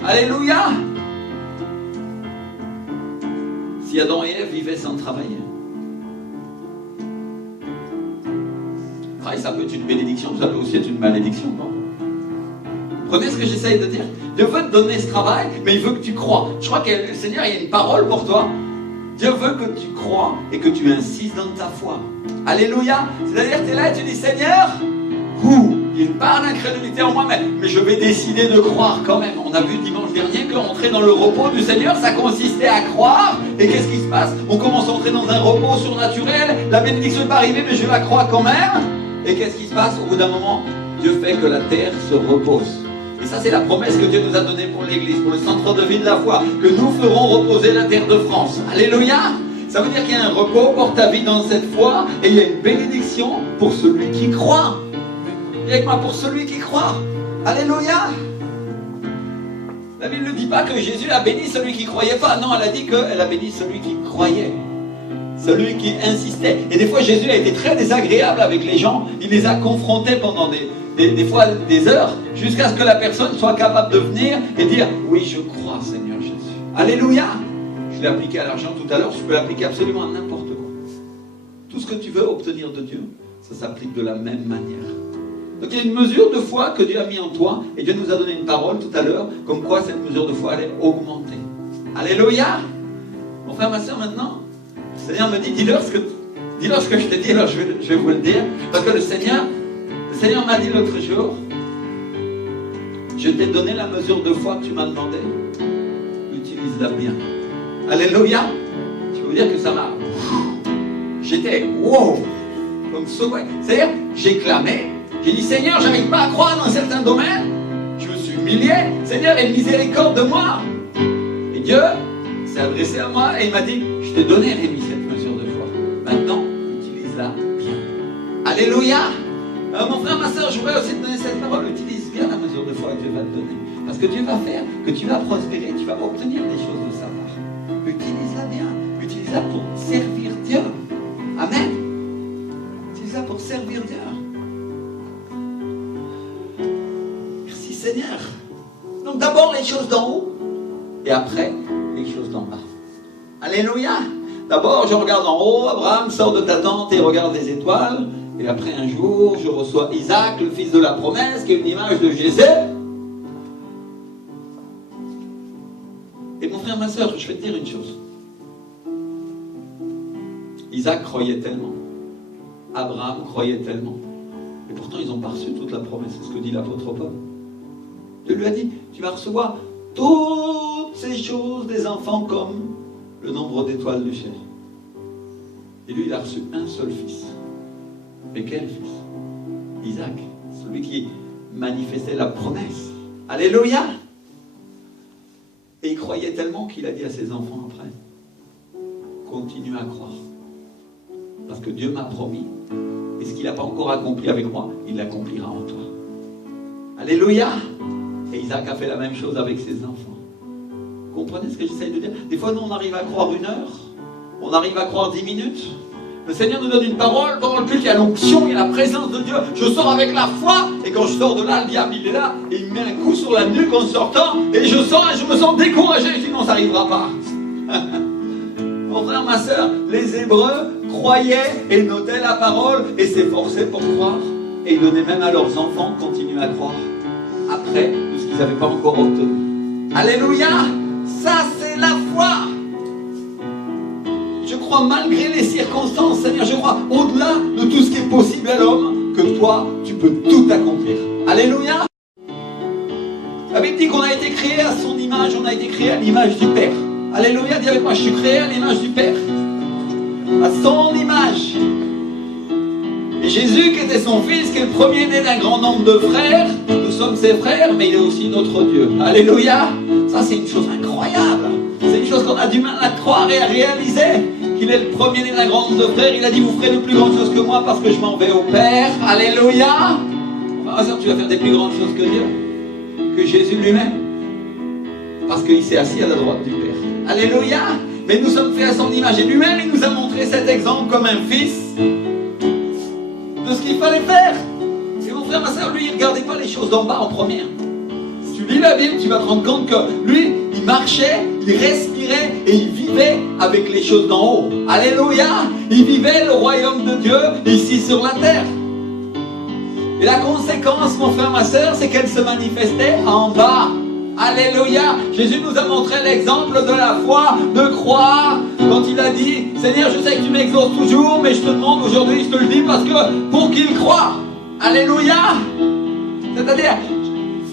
Alléluia. Si Adam et Ève vivaient sans travailler, le travail, ça peut être une bénédiction, ça peut aussi être une malédiction, non? Vous comprenez ce que j'essaye de dire? Dieu veut te donner ce travail, mais il veut que tu crois. Je crois que le Seigneur, il y a une parole pour toi. Dieu veut que tu crois et que tu insistes dans ta foi. Alléluia. C'est-à-dire que tu es là et tu dis, Seigneur, il y a une part d'incrédulité en moi, mais je vais décider de croire quand même. On a vu dimanche dernier qu'entrer dans le repos du Seigneur, ça consistait à croire. Et qu'est-ce qui se passe? On commence à entrer dans un repos surnaturel. La bénédiction n'est pas arrivée, mais je la crois quand même. Et qu'est-ce qui se passe? Au bout d'un moment, Dieu fait que la terre se repose. Et ça, c'est la promesse que Dieu nous a donnée pour l'Église, pour le centre de vie de la foi, que nous ferons reposer la terre de France. Alléluia! Ça veut dire qu'il y a un repos pour ta vie dans cette foi, et il y a une bénédiction pour celui qui croit. Et avec moi, pour celui qui croit. Alléluia! La Bible ne dit pas que Jésus a béni celui qui ne croyait pas. Non, elle a dit qu'elle a béni celui qui croyait. Celui qui insistait. Et des fois, Jésus a été très désagréable avec les gens. Il les a confrontés pendant des fois des heures, jusqu'à ce que la personne soit capable de venir et dire « Oui, je crois, Seigneur Jésus. » Alléluia! Je l'ai appliqué à l'argent tout à l'heure, je peux l'appliquer absolument à n'importe quoi. Tout ce que tu veux obtenir de Dieu, ça s'applique de la même manière. Donc il y a une mesure de foi que Dieu a mis en toi, et Dieu nous a donné une parole tout à l'heure, comme quoi cette mesure de foi allait augmenter. Alléluia! Mon frère, ma soeur, maintenant, le Seigneur me dit, dis-leur ce que je t'ai dit, alors je vais vous le dire, parce que le Seigneur m'a dit l'autre jour, je t'ai donné la mesure de foi que tu m'as demandé, utilise-la bien. Alléluia! Je peux vous dire que ça m'a... J'étais, wow! Comme sauvé. C'est-à-dire, j'ai clamé, j'ai dit, Seigneur, j'arrive pas à croire dans certains domaines. Je me suis humilié. Seigneur, aie miséricorde de moi. Et Dieu s'est adressé à moi et il m'a dit, je t'ai donné, Rémi, cette mesure de foi. Maintenant, utilise-la bien. Alléluia! Mon frère, ma soeur, je voudrais aussi te donner cette parole. Utilise bien la mesure de foi que Dieu va te donner. Parce que Dieu va faire que tu vas prospérer, tu vas obtenir des choses de sa part. Utilise-la bien. Utilise-la pour servir Dieu. Amen. Utilise-la pour servir Dieu. Merci Seigneur. Donc d'abord les choses d'en haut et après les choses d'en bas. Alléluia. D'abord je regarde en haut, Abraham sort de ta tente et regarde les étoiles. Et après un jour, je reçois Isaac, le fils de la promesse, qui est une image de Jésus. Et mon frère, ma soeur, je vais te dire une chose. Isaac croyait tellement. Abraham croyait tellement. Et pourtant, ils n'ont pas reçu toute la promesse. C'est ce que dit l'apôtre Paul. Dieu lui a dit, tu vas recevoir toutes ces choses des enfants comme le nombre d'étoiles du ciel. Et lui, il a reçu un seul fils. Mais quel fils? Isaac, celui qui manifestait la promesse. Alléluia! Et il croyait tellement qu'il a dit à ses enfants après, continue à croire. Parce que Dieu m'a promis. Et ce qu'il n'a pas encore accompli avec moi, il l'accomplira en toi. Alléluia! Et Isaac a fait la même chose avec ses enfants. Vous comprenez ce que j'essaie de dire? Des fois, nous, on arrive à croire 1 heure. On arrive à croire 10 minutes. Le Seigneur nous donne une parole, pendant le culte, il y a l'onction, il y a la présence de Dieu. Je sors avec la foi, et quand je sors de là, le diable, il est là, et il me met un coup sur la nuque en sortant, et je sors et je me sens découragé. Je dis non, ça n'arrivera pas. Mon frère, ma soeur, les Hébreux croyaient et notaient la parole, et s'efforçaient pour croire. Et ils donnaient même à leurs enfants de continuer à croire, après de ce qu'ils n'avaient pas encore obtenu. Alléluia! Ça, c'est la foi! Je crois malgré les circonstances, Seigneur, je crois au-delà de tout ce qui est possible à l'homme, que toi, tu peux tout accomplir. Alléluia! La Bible dit qu'on a été créé à son image, on a été créé à l'image du Père. Alléluia, dis avec moi, je suis créé à l'image du Père. À son image. Et Jésus, qui était son fils, qui est le premier-né d'un grand nombre de frères, nous sommes ses frères, mais il est aussi notre Dieu. Alléluia! Ça, c'est une chose incroyable. C'est une chose qu'on a du mal à croire et à réaliser. Qu'il est le premier-né d'un grand nombre de frères. Il a dit, vous ferez de plus grandes choses que moi parce que je m'en vais au Père. Alléluia! Tu vas faire des plus grandes choses que Dieu, que Jésus lui-même. Parce qu'il s'est assis à la droite du Père. Alléluia! Mais nous sommes faits à son image. Et lui-même, il nous a montré cet exemple comme un fils de ce qu'il fallait faire. Et mon frère, ma soeur, lui, il ne regardait pas les choses d'en bas en première. Si tu lis la Bible, tu vas te rendre compte que lui, il marchait, il respirait et il vivait avec les choses d'en haut. Alléluia! Il vivait le royaume de Dieu ici sur la terre. Et la conséquence, mon frère, ma soeur, c'est qu'elle se manifestait en bas. Alléluia! Jésus nous a montré l'exemple de la foi, de croire, quand il a dit, Seigneur, je sais que tu m'exauces toujours, mais je te demande aujourd'hui, je te le dis, parce que pour qu'il croie. Alléluia! C'est-à-dire,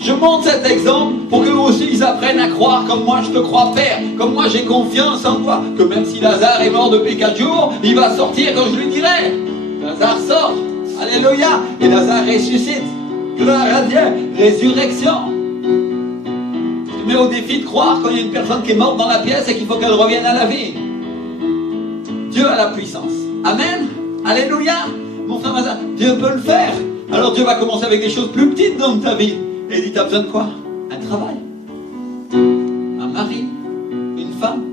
je montre cet exemple pour qu'eux aussi ils apprennent à croire comme moi je te crois, Père, comme moi j'ai confiance en toi, que même si Lazare est mort depuis 4 jours, il va sortir quand je lui dirai. Lazare sort. Alléluia! Et Lazare ressuscite. Gloire à Dieu. Résurrection. te mets au défi de croire quand il y a une personne qui est morte dans la pièce et qu'il faut qu'elle revienne à la vie. Dieu a la puissance. Amen. Alléluia. Mon frère, ma soeur, Dieu peut le faire. Alors Dieu va commencer avec des choses plus petites dans ta vie. Et il dit, tu as besoin de quoi? Un travail, un mari, une femme,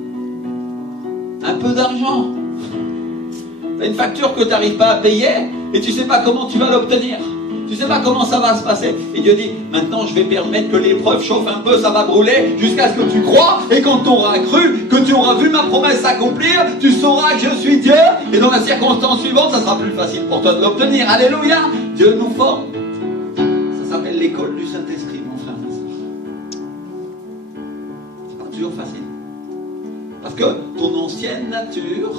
un peu d'argent. Tu as une facture que tu n'arrives pas à payer et tu ne sais pas comment tu vas l'obtenir. Tu ne sais pas comment ça va se passer. Et Dieu dit, maintenant je vais permettre que l'épreuve chauffe un peu, ça va brûler, jusqu'à ce que tu crois. Et quand tu auras cru, que tu auras vu ma promesse s'accomplir, tu sauras que je suis Dieu. Et dans la circonstance suivante, ça sera plus facile pour toi de l'obtenir. Alléluia. Dieu nous forme. Ça s'appelle l'école du Saint-Esprit, mon frère, ma soeur. C'est pas toujours facile. Parce que ton ancienne nature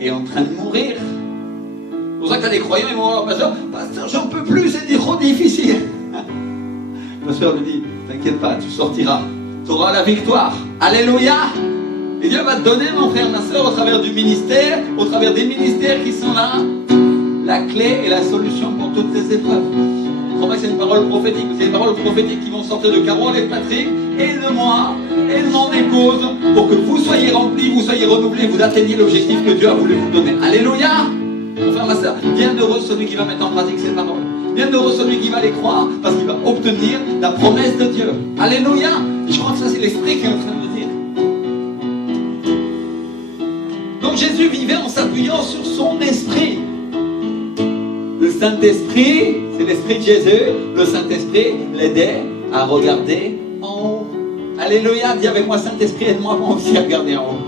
est en train de mourir. C'est pour ça que tu as des croyants, ils vont voir leur pasteur, j'en peux plus, c'est trop difficile. Le pasteur lui dit, t'inquiète pas, tu sortiras, tu auras la victoire. Alléluia. Et Dieu va te donner, mon frère, ma soeur, au travers du ministère, au travers des ministères qui sont là, la clé et la solution pour toutes les épreuves. Je crois que c'est une parole prophétique. C'est des paroles prophétiques qui vont sortir de Carole et de Patrick et de moi et de mon épouse pour que vous soyez remplis, vous soyez renouvelés, vous atteigniez l'objectif que Dieu a voulu vous donner. Alléluia. Mon frère, ma soeur, bienheureux celui qui va mettre en pratique ces paroles. Bienheureux celui qui va les croire parce qu'il va obtenir la promesse de Dieu. Alléluia. Je crois que ça c'est l'Esprit qui est en train de le dire. Donc Jésus vivait en s'appuyant sur son Esprit. Le Saint-Esprit, c'est l'Esprit de Jésus. Le Saint-Esprit l'aidait à regarder en haut. Alléluia. Dis avec moi, Saint-Esprit, aide-moi moi aussi à regarder en haut.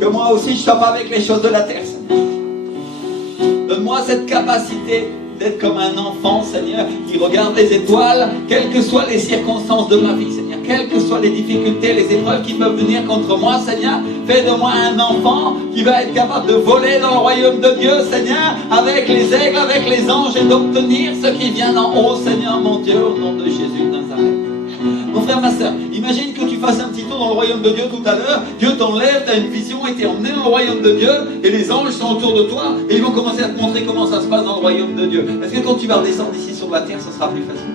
Que moi aussi je ne sois pas avec les choses de la terre, Seigneur. Donne-moi cette capacité d'être comme un enfant, Seigneur, qui regarde les étoiles, quelles que soient les circonstances de ma vie, Seigneur, quelles que soient les difficultés, les épreuves qui peuvent venir contre moi, Seigneur. Fais de moi un enfant qui va être capable de voler dans le royaume de Dieu, Seigneur, avec les aigles, avec les anges, et d'obtenir ce qui vient d'en haut, Seigneur, mon Dieu, au nom de Jésus de Nazareth. Mon frère, ma soeur, imagine que tu fasses un petit tour dans le royaume de Dieu tout à l'heure. Dieu t'enlève, tu as une vision et tu es emmené dans le royaume de Dieu. Et les anges sont autour de toi et ils vont commencer à te montrer comment ça se passe dans le royaume de Dieu. Est-ce que quand tu vas redescendre ici sur la terre, ça sera plus facile?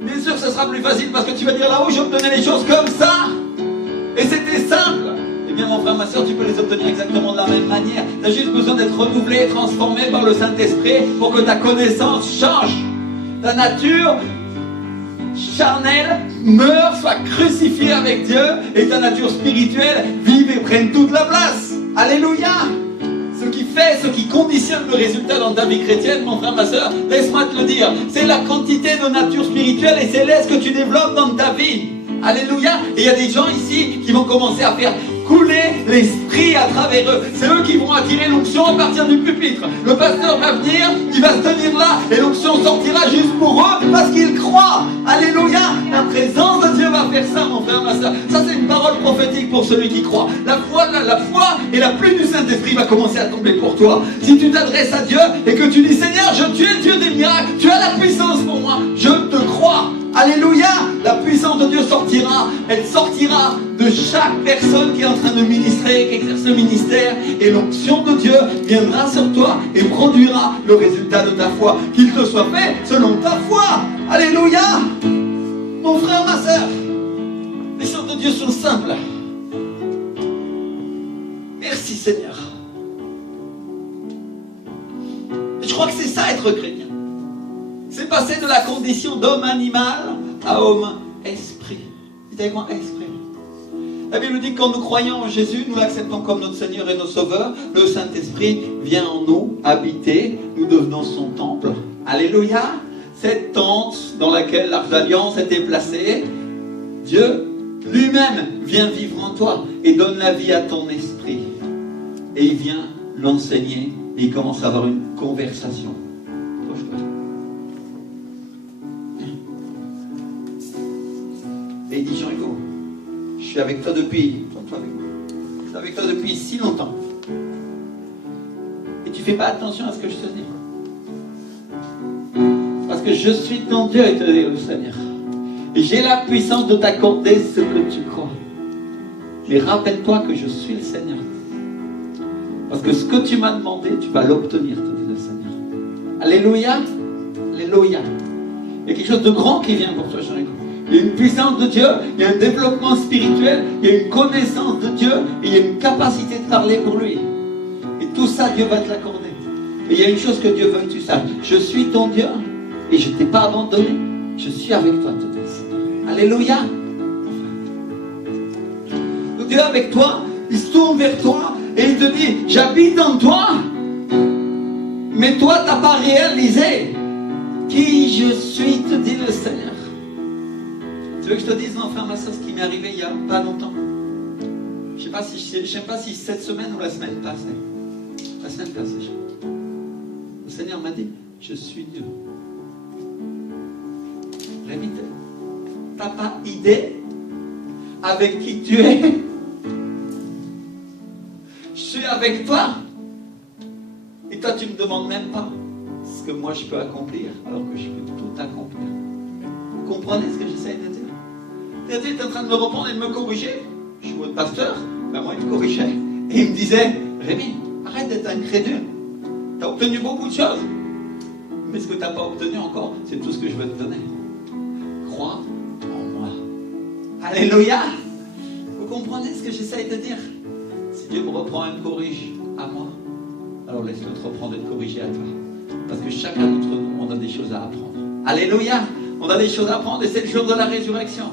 Bien sûr que ça sera plus facile parce que tu vas dire là-haut, j'obtenais les choses comme ça. Et c'était simple. Eh bien, mon frère, ma soeur, tu peux les obtenir exactement de la même manière. Tu as juste besoin d'être renouvelé, transformé par le Saint-Esprit pour que ta connaissance change. Ta nature charnelle meurt, soit crucifiée avec Dieu, et ta nature spirituelle vive et prenne toute la place. Alléluia. Ce qui fait, ce qui conditionne le résultat dans ta vie chrétienne, mon frère, ma soeur, laisse-moi te le dire, c'est la quantité de nature spirituelle et céleste que tu développes dans ta vie. Alléluia. Et il y a des gens ici qui vont commencer à faire couler l'esprit à travers eux. C'est eux qui vont attirer l'onction à partir du pupitre. Le pasteur va venir, il va se tenir là et l'onction sortira juste pour eux parce qu'ils croient. Alléluia. La présence de Dieu va faire ça, mon frère, ma soeur. Ça, c'est une parole prophétique pour celui qui croit. La foi et la pluie du Saint-Esprit va commencer à tomber pour toi. Si tu t'adresses à Dieu et que tu dis, Seigneur, tu es le Dieu des miracles, tu as la puissance pour moi, je te crois. Alléluia. La puissance de Dieu sortira. Elle sortira de chaque personne qui est en train de ministrer, qui exerce le ministère. Et l'onction de Dieu viendra sur toi et produira le résultat de ta foi. Qu'il te soit fait selon ta foi. Alléluia. Mon frère, ma soeur, les choses de Dieu sont simples. Merci Seigneur. Et je crois que c'est ça être chrétien. C'est passer de la condition d'homme animal à homme esprit. Dites avec moi, esprit. La Bible dit que quand nous croyons en Jésus, nous l'acceptons comme notre Seigneur et notre Sauveur, le Saint-Esprit vient en nous habiter, nous devenons son temple. Alléluia. Cette tente dans laquelle l'Arche d'Alliance était placée, Dieu lui-même vient vivre en toi et donne la vie à ton esprit. Et il vient l'enseigner et il commence à avoir une conversation. Et il dit, Jean-Hugo, je suis avec toi depuis, je suis avec toi depuis si longtemps. Et tu fais pas attention à ce que je te dis. Parce que je suis ton Dieu, et te dit le Seigneur. Et j'ai la puissance de t'accorder ce que tu crois. Mais rappelle-toi que je suis le Seigneur. Parce que ce que tu m'as demandé, tu vas l'obtenir, te dit le Seigneur. Alléluia. Alléluia. Il y a quelque chose de grand qui vient pour toi, Jean-Hugo. Il y a une puissance de Dieu, il y a un développement spirituel, il y a une connaissance de Dieu, et il y a une capacité de parler pour lui. Et tout ça, Dieu va te l'accorder. Et il y a une chose que Dieu veut que tu saches. Je suis ton Dieu, et je ne t'ai pas abandonné. Je suis avec toi, te dit le Seigneur. Alléluia. Le Dieu est avec toi, il se tourne vers toi, et il te dit, j'habite en toi. Mais toi, tu n'as pas réalisé qui je suis, te dit le Seigneur. Tu veux que je te dise, mon frère, ma soeur, ce qui m'est arrivé il n'y a pas longtemps? Je ne sais pas si cette semaine ou la semaine passée. La semaine passée, je crois. Le Seigneur m'a dit, je suis Dieu. Rémi, tu n'as pas idée avec qui tu es. Je suis avec toi. Et toi, tu ne me demandes même pas ce que moi je peux accomplir, alors que je peux tout accomplir. Vous comprenez ce que j'essaie de dire? Tu es en train de me reprendre et de me corriger. Je suis votre pasteur, ben moi il me corrigeait. Et il me disait, Rémi, arrête d'être incrédule. Tu as obtenu beaucoup de choses. Mais ce que tu n'as pas obtenu encore, c'est tout ce que je veux te donner. Crois en moi. Alléluia. Vous comprenez ce que j'essaie de dire? Si Dieu me reprend et me corrige à moi, alors laisse-le te reprendre et te corriger à toi. Parce que chacun d'entre nous, on a des choses à apprendre. Alléluia. On a des choses à apprendre et c'est le jour de la résurrection.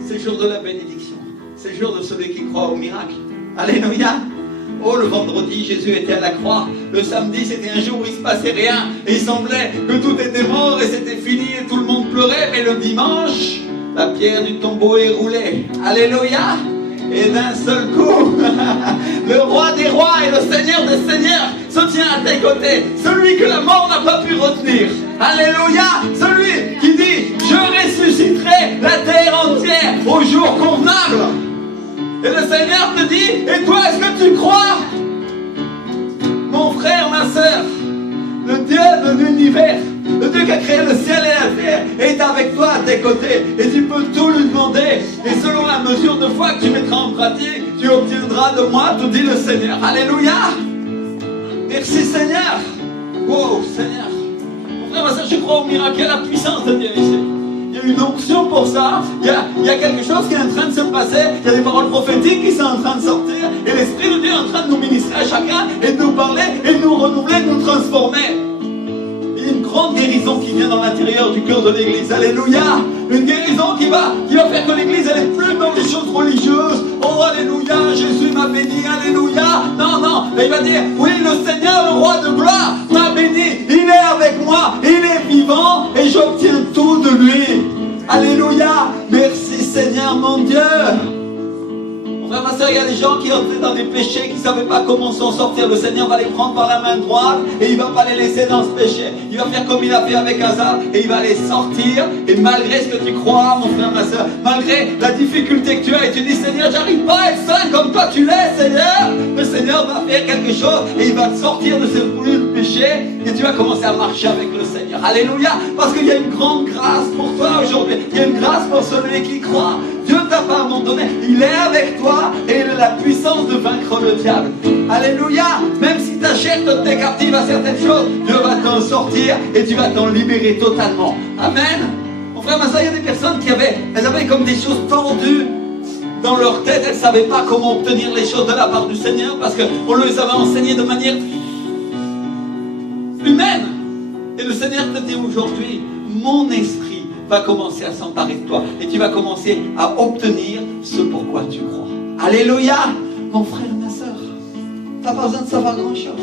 C'est le jour de la bénédiction. C'est le jour de celui qui croit au miracle. Alléluia. Oh, le vendredi, Jésus était à la croix. Le samedi, c'était un jour où il ne se passait rien. Et il semblait que tout était mort et c'était fini et tout le monde pleurait. Mais le dimanche, la pierre du tombeau est roulée. Alléluia. Et d'un seul coup, le roi des rois et le seigneur des seigneurs se tient à tes côtés. Celui que la mort n'a pas pu retenir. Alléluia. Celui qui dit, je ressusciterai la terre entière au jour convenable. Et le Seigneur te dit, et toi, est-ce que tu crois? Mon frère, ma soeur, le Dieu de l'univers, le Dieu qui a créé le ciel et la terre, est avec toi à tes côtés. Et tu peux tout lui demander. Et selon la mesure de foi que tu mettras en pratique, tu obtiendras de moi, te dit le Seigneur. Alléluia. Merci Seigneur. Wow, Seigneur. Mon frère, ma soeur, je crois au miracle, à la puissance de Dieu ici. Il y a une onction pour ça, il y a quelque chose qui est en train de se passer, il y a des paroles prophétiques qui sont en train de sortir, et l'Esprit de Dieu est en train de nous ministrer à chacun, et de nous parler, et de nous renouveler, de nous transformer. Il y a une grande guérison qui vient dans l'intérieur du cœur de l'Église, alléluia. Une guérison qui va faire que l'Église, elle est plus dans les choses religieuses. Oh, alléluia, Jésus m'a béni, alléluia. Non, non, il va dire, oui, le Seigneur, le roi de gloire, m'a béni, il est avec moi, il est vivant, et j'obtiens tout de lui. Alléluia, merci Seigneur mon Dieu. Mon frère, ma soeur, il y a des gens qui entraient dans des péchés, qui ne savaient pas comment s'en sortir. Le Seigneur va les prendre par la main droite et il ne va pas les laisser dans ce péché. Il va faire comme il a fait avec Hazard et il va les sortir. Et malgré ce que tu crois, mon frère, ma soeur, malgré la difficulté que tu as, et tu dis, Seigneur, j'arrive pas à être saint comme toi tu l'es, Seigneur. Le Seigneur va faire quelque chose et il va te sortir de ce péché et tu vas commencer à marcher avec le Seigneur. Alléluia, parce qu'il y a une grande grâce pour toi aujourd'hui. Il y a une grâce pour celui qui croit. Dieu ne t'a pas abandonné, il est avec toi et il a la puissance de vaincre le diable. Alléluia. Même si ta chair te t'est captive à certaines choses, Dieu va t'en sortir et tu vas t'en libérer totalement. Amen. Mon frère, ma soeur, il y a des personnes elles avaient comme des choses tendues dans leur tête. Elles ne savaient pas comment obtenir les choses de la part du Seigneur parce qu'on les avait enseignées de manière humaine. Et le Seigneur te dit aujourd'hui, mon esprit va commencer à s'emparer de toi et tu vas commencer à obtenir ce pourquoi tu crois. Alléluia. Mon frère, ma soeur, tu n'as pas besoin de savoir grand chose.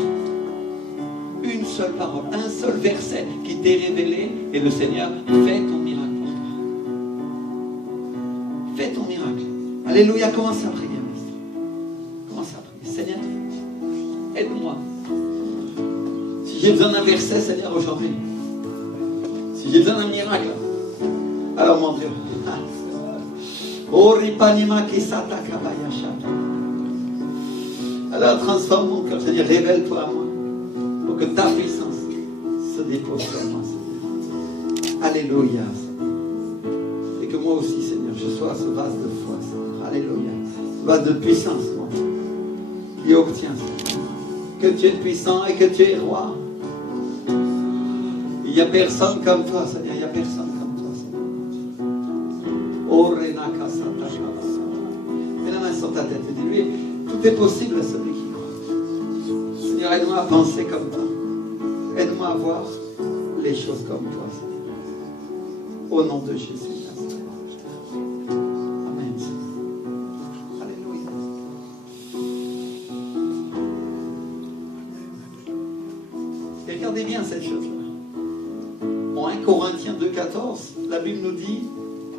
Une seule parole, un seul verset qui t'est révélé et le Seigneur fait ton miracle pour toi. Fais ton miracle. Alléluia. Commence à prier. Commence à prier. Seigneur, aide-moi. Si j'ai besoin d'un verset, Seigneur, aujourd'hui, si j'ai besoin d'un miracle, alors mon Dieu, alors transforme mon cœur, Seigneur, révèle-toi à moi pour que ta puissance se dépose sur moi, Seigneur. Alléluia. Et que moi aussi, Seigneur, je sois ce vase de foi, Seigneur. Alléluia. Ce vase de puissance, moi, qui obtient, Seigneur, que tu es puissant et que tu es roi. Il n'y a personne comme toi, Seigneur. Il n'y a personne comme toi, Seigneur. Mets la main sur ta tête et dis-lui, tout est possible à celui qui croit. Seigneur, aide-moi à penser comme toi. Aide-moi à voir les choses comme toi, Seigneur. Au nom de Jésus. Amen. Alléluia. Et regardez bien cette chose-là. En 1 Corinthiens 2,14, la Bible nous dit,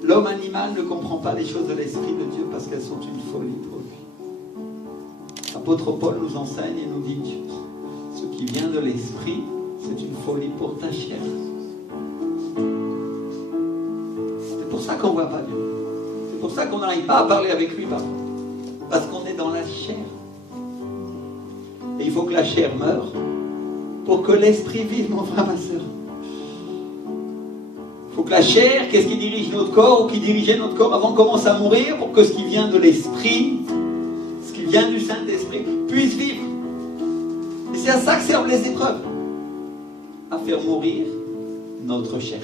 l'homme animal ne comprend pas les choses de l'Esprit de Dieu parce qu'elles sont une folie pour lui. L'apôtre Paul nous enseigne et nous dit, ce qui vient de l'Esprit, c'est une folie pour ta chair. C'est pour ça qu'on ne voit pas Dieu. C'est pour ça qu'on n'arrive pas à parler avec lui parfois. Parce qu'on est dans la chair. Et il faut que la chair meure pour que l'Esprit vive, mon frère, ma soeur. Il faut que la chair, qu'est-ce qui dirige notre corps ou qui dirigeait notre corps avant commence à mourir pour que ce qui vient de l'Esprit, ce qui vient du Saint-Esprit, puisse vivre. Et c'est à ça que servent les épreuves. À faire mourir notre chair.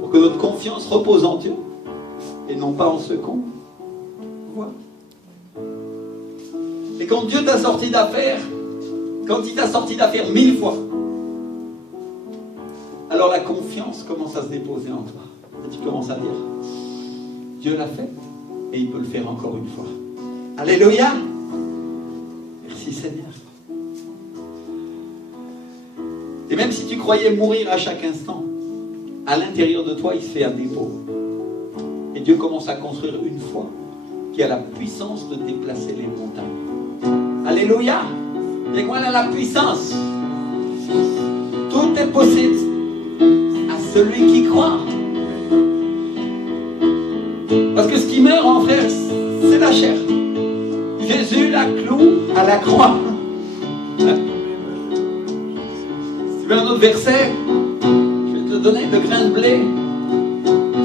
Pour que notre confiance repose en Dieu et non pas en ce qu'on voit. Et quand Dieu t'a sorti d'affaires, quand il t'a sorti d'affaires 1000 fois, alors la confiance commence à se déposer en toi. Et tu commences à dire, Dieu l'a fait et il peut le faire encore une fois. Alléluia. Merci Seigneur. Et même si tu croyais mourir à chaque instant, à l'intérieur de toi, il se fait un dépôt. Et Dieu commence à construire une foi qui a la puissance de déplacer les montagnes. Alléluia. Et quoi, elle a la puissance. Tout est possible à celui qui croit. Parce que ce qui meurt, en frère, c'est la chair. Jésus la cloue à la croix. Si tu veux un autre verset, je vais te donner de grains de blé.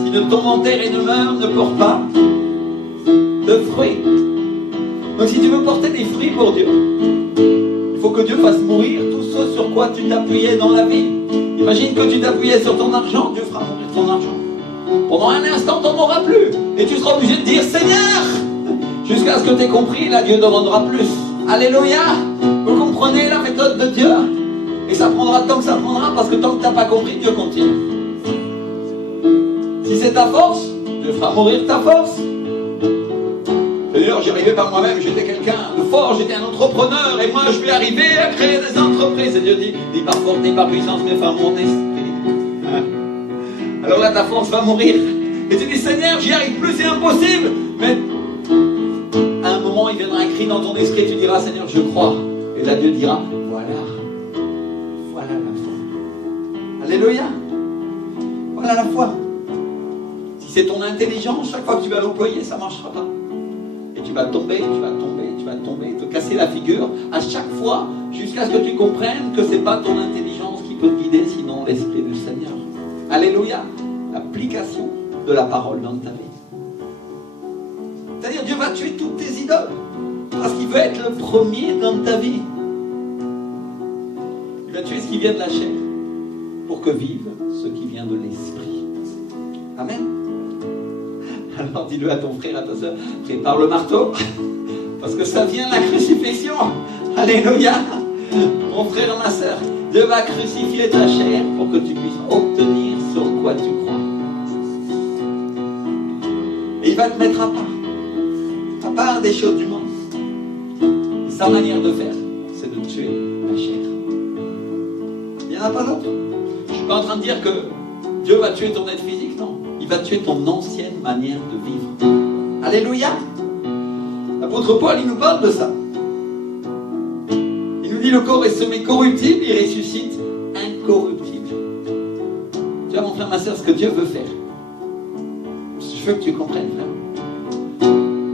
Si de ton enterre et demeure ne porte pas de fruits. Donc si tu veux porter des fruits pour Dieu, il faut que Dieu fasse mourir tout ce sur quoi tu t'appuyais dans la vie. Imagine que tu t'appuyais sur ton argent, Dieu fera mourir ton argent. Pendant un instant, tu n'en auras plus. Et tu seras obligé de dire, Seigneur, jusqu'à ce que tu aies compris, là, Dieu demandera plus. Alléluia. Vous comprenez la méthode de Dieu? Et ça prendra le temps que ça prendra, parce que tant que tu n'as pas compris, Dieu continue. Si c'est ta force, Dieu fera mourir ta force. D'ailleurs, j'y arrivais par moi-même, j'étais quelqu'un de fort, j'étais un entrepreneur, et moi je vais arriver à créer des entreprises. Et Dieu dit, ni par force, ni par puissance, mais par mon esprit. Alors là, ta force va mourir. Et tu dis, Seigneur, j'y arrive plus, c'est impossible. Mais à un moment, il viendra un cri dans ton esprit, et tu diras, Seigneur, je crois. Et là, Dieu dira, voilà la foi. Alléluia. Voilà la foi. Si c'est ton intelligence, chaque fois que tu vas l'employer, ça ne marchera pas. Et tu vas tomber, te casser la figure à chaque fois, jusqu'à ce que tu comprennes que ce n'est pas ton intelligence qui peut te guider, sinon l'Esprit du Seigneur. Alléluia. L'application de la parole dans ta vie. C'est-à-dire, Dieu va tuer toutes tes idoles, parce qu'il veut être le premier dans ta vie. Il va tuer ce qui vient de la chair, pour que vive ce qui vient de l'Esprit. Amen. Alors dis-le à ton frère, à ta soeur, prépare le marteau, parce que ça vient de la crucifixion. Alléluia. Mon frère, ma soeur, Dieu va crucifier ta chair pour que tu puisses obtenir sur quoi tu crois. Et il va te mettre à part des choses du monde. Et sa manière de faire, c'est de tuer la chair. Il n'y en a pas d'autre. Je ne suis pas en train de dire que Dieu va tuer ton être physique, non. Il va tuer ton ancienne manière de vivre. Alléluia. L'apôtre Paul, il nous parle de ça. Il nous dit, le corps est semé corruptible, il ressuscite incorruptible. Tu vois, mon frère, ma soeur, ce que Dieu veut faire. Je veux que tu comprennes, frère.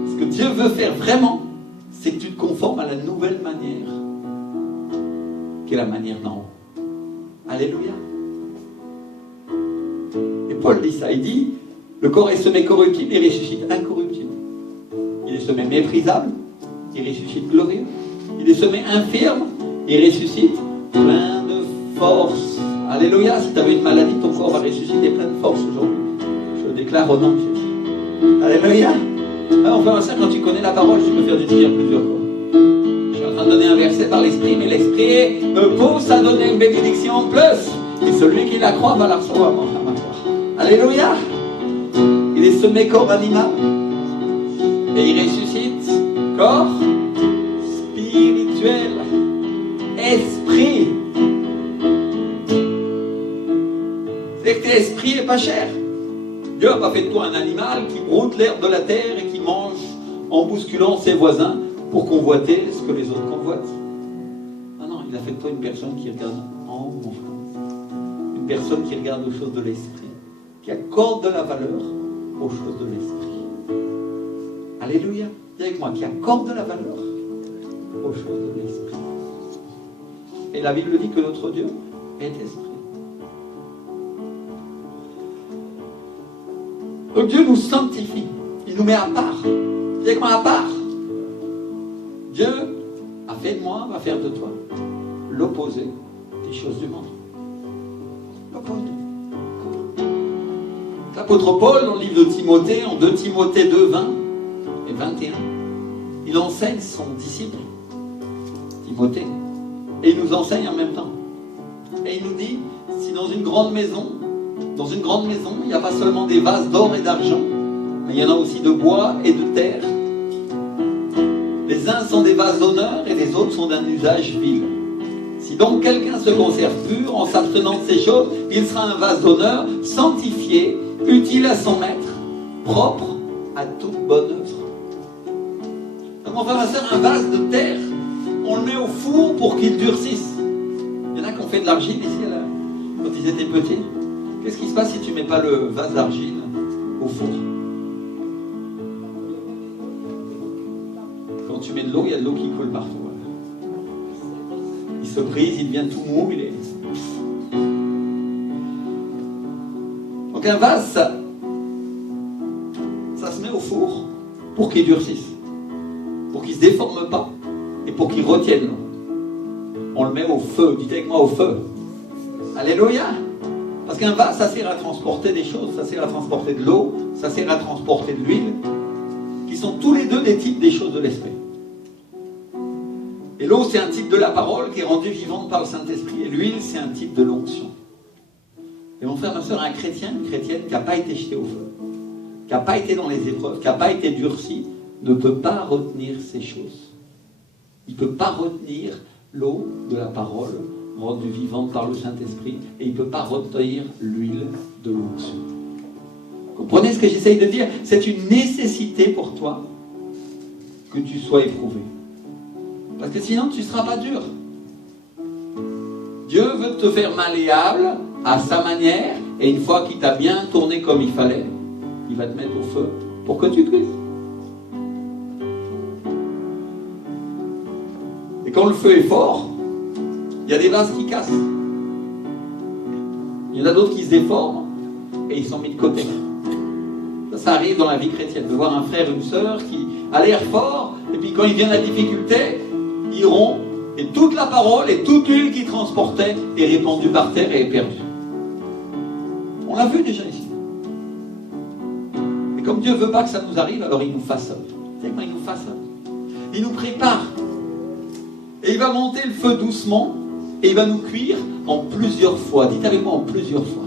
Ce que Dieu veut faire vraiment, c'est que tu te conformes à la nouvelle manière, qui est la manière d'en haut. Alléluia. Et Paul dit ça, il dit, le corps est semé corruptible, il ressuscite incorruptible. Il est semé méprisable, il ressuscite glorieux. Il est semé infirme, il ressuscite plein de force. Alléluia. Si tu avais une maladie, ton corps va ressusciter plein de force aujourd'hui. Je le déclare. déclare au nom de Jésus. Alléluia. Alors, frère et sœur, quand tu connais la parole, tu peux faire du tir plusieurs fois. Je suis en train de donner un verset par l'Esprit, mais l'Esprit me pousse à donner une bénédiction en plus. Et celui qui la croit va la recevoir, mon frère, ma soeur. Alléluia. Il est semé corps animal. Et il ressuscite corps spirituel. Esprit. C'est que tes esprits n'est pas cher. Dieu n'a pas fait de toi un animal qui broute l'herbe de la terre et qui mange en bousculant ses voisins pour convoiter ce que les autres convoitent. Ah non, il a fait de toi une personne qui regarde en haut, mon frère. Une personne qui regarde aux choses de l'esprit, qui accorde de la valeur aux choses de l'esprit. Alléluia. Dis avec moi, qui accorde de la valeur aux choses de l'esprit. Et la Bible dit que notre Dieu est esprit. Donc Dieu nous sanctifie. Il nous met à part. Dis avec moi, à part. Dieu a fait de moi, va faire de toi l'opposé des choses du monde. L'opposé. L'apôtre Paul, dans le livre de Timothée, en 2 Timothée 2, 20 et 21, il enseigne son disciple, Timothée, et il nous enseigne en même temps. Et il nous dit, si dans une grande maison, il n'y a pas seulement des vases d'or et d'argent, mais il y en a aussi de bois et de terre. Les uns sont des vases d'honneur et les autres sont d'un usage vil. Si donc quelqu'un se conserve pur en s'abstenant de ces choses, il sera un vase d'honneur, sanctifié, utile à son maître, propre à toute bonne œuvre. Donc mon frère, ma soeur, un vase de terre, on le met au four pour qu'il durcisse. Il y en a qui ont fait de l'argile ici, là, quand ils étaient petits. Qu'est-ce qui se passe si tu ne mets pas le vase d'argile au four? Quand tu mets de l'eau, il y a de l'eau qui coule partout. Il se brise, il devient tout mou. Donc un vase, ça se met au four pour qu'il durcisse, pour qu'il ne se déforme pas et pour qu'il retienne l'eau. On le met au feu, dites avec moi, au feu. Alléluia. Parce qu'un vase, ça sert à transporter des choses, ça sert à transporter de l'eau, ça sert à transporter de l'huile, qui sont tous les deux des types des choses de l'esprit. Et l'eau, c'est un type de la parole qui est rendue vivante par le Saint-Esprit, et l'huile, c'est un type de l'onction. Et mon frère, ma soeur, un chrétien, une chrétienne qui n'a pas été jeté au feu, qui n'a pas été dans les épreuves, qui n'a pas été durci, ne peut pas retenir ces choses. Il ne peut pas retenir l'eau de la parole, rendue vivante par le Saint-Esprit, et il ne peut pas retenir l'huile de l'onction. Comprenez ce que j'essaye de dire? C'est une nécessité pour toi que tu sois éprouvé. Parce que sinon, tu ne seras pas dur. Dieu veut te faire malléable à sa manière, et une fois qu'il t'a bien tourné comme il fallait, il va te mettre au feu pour que tu cuises. Et quand le feu est fort, il y a des vases qui cassent. Il y en a d'autres qui se déforment et ils sont mis de côté. Ça arrive dans la vie chrétienne, de voir un frère ou une sœur qui a l'air fort, et puis quand il vient la difficulté, il rompt, et toute la parole et toute l'huile qu'il transportait est répandue par terre et est perdue. On l'a vu déjà ici. Et comme Dieu ne veut pas que ça nous arrive, alors il nous façonne. C'est comment il nous façonne. Il nous prépare. Et il va monter le feu doucement, et il va nous cuire en plusieurs fois. Dites avec moi, en plusieurs fois.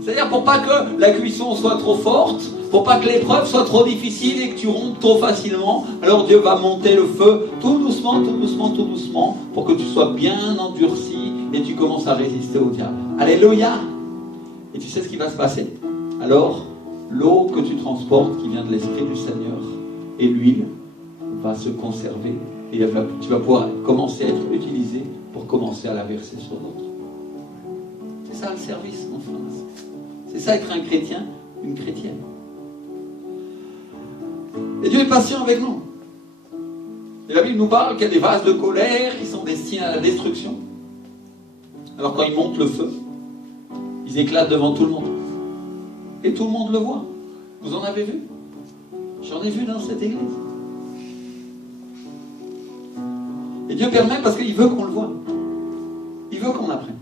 C'est-à-dire pour pas que la cuisson soit trop forte, pour pas que l'épreuve soit trop difficile et que tu rompes trop facilement, alors Dieu va monter le feu tout doucement, tout doucement, tout doucement, pour que tu sois bien endurci et tu commences à résister au diable. Alléluia. Et tu sais ce qui va se passer? Alors, l'eau que tu transportes, qui vient de l'Esprit du Seigneur, et l'huile, va se conserver, et tu vas pouvoir commencer à être utilisé pour commencer à la verser sur d'autres. C'est ça le service, mon frère. C'est ça être un chrétien, une chrétienne. Et Dieu est patient avec nous. Et la Bible nous parle qu'il y a des vases de colère qui sont destinés à la destruction. Alors quand ils montent le feu, ils éclatent devant tout le monde. Et tout le monde le voit. Vous en avez vu? J'en ai vu dans cette église. Et Dieu permet parce qu'il veut qu'on le voie. Il veut qu'on apprenne.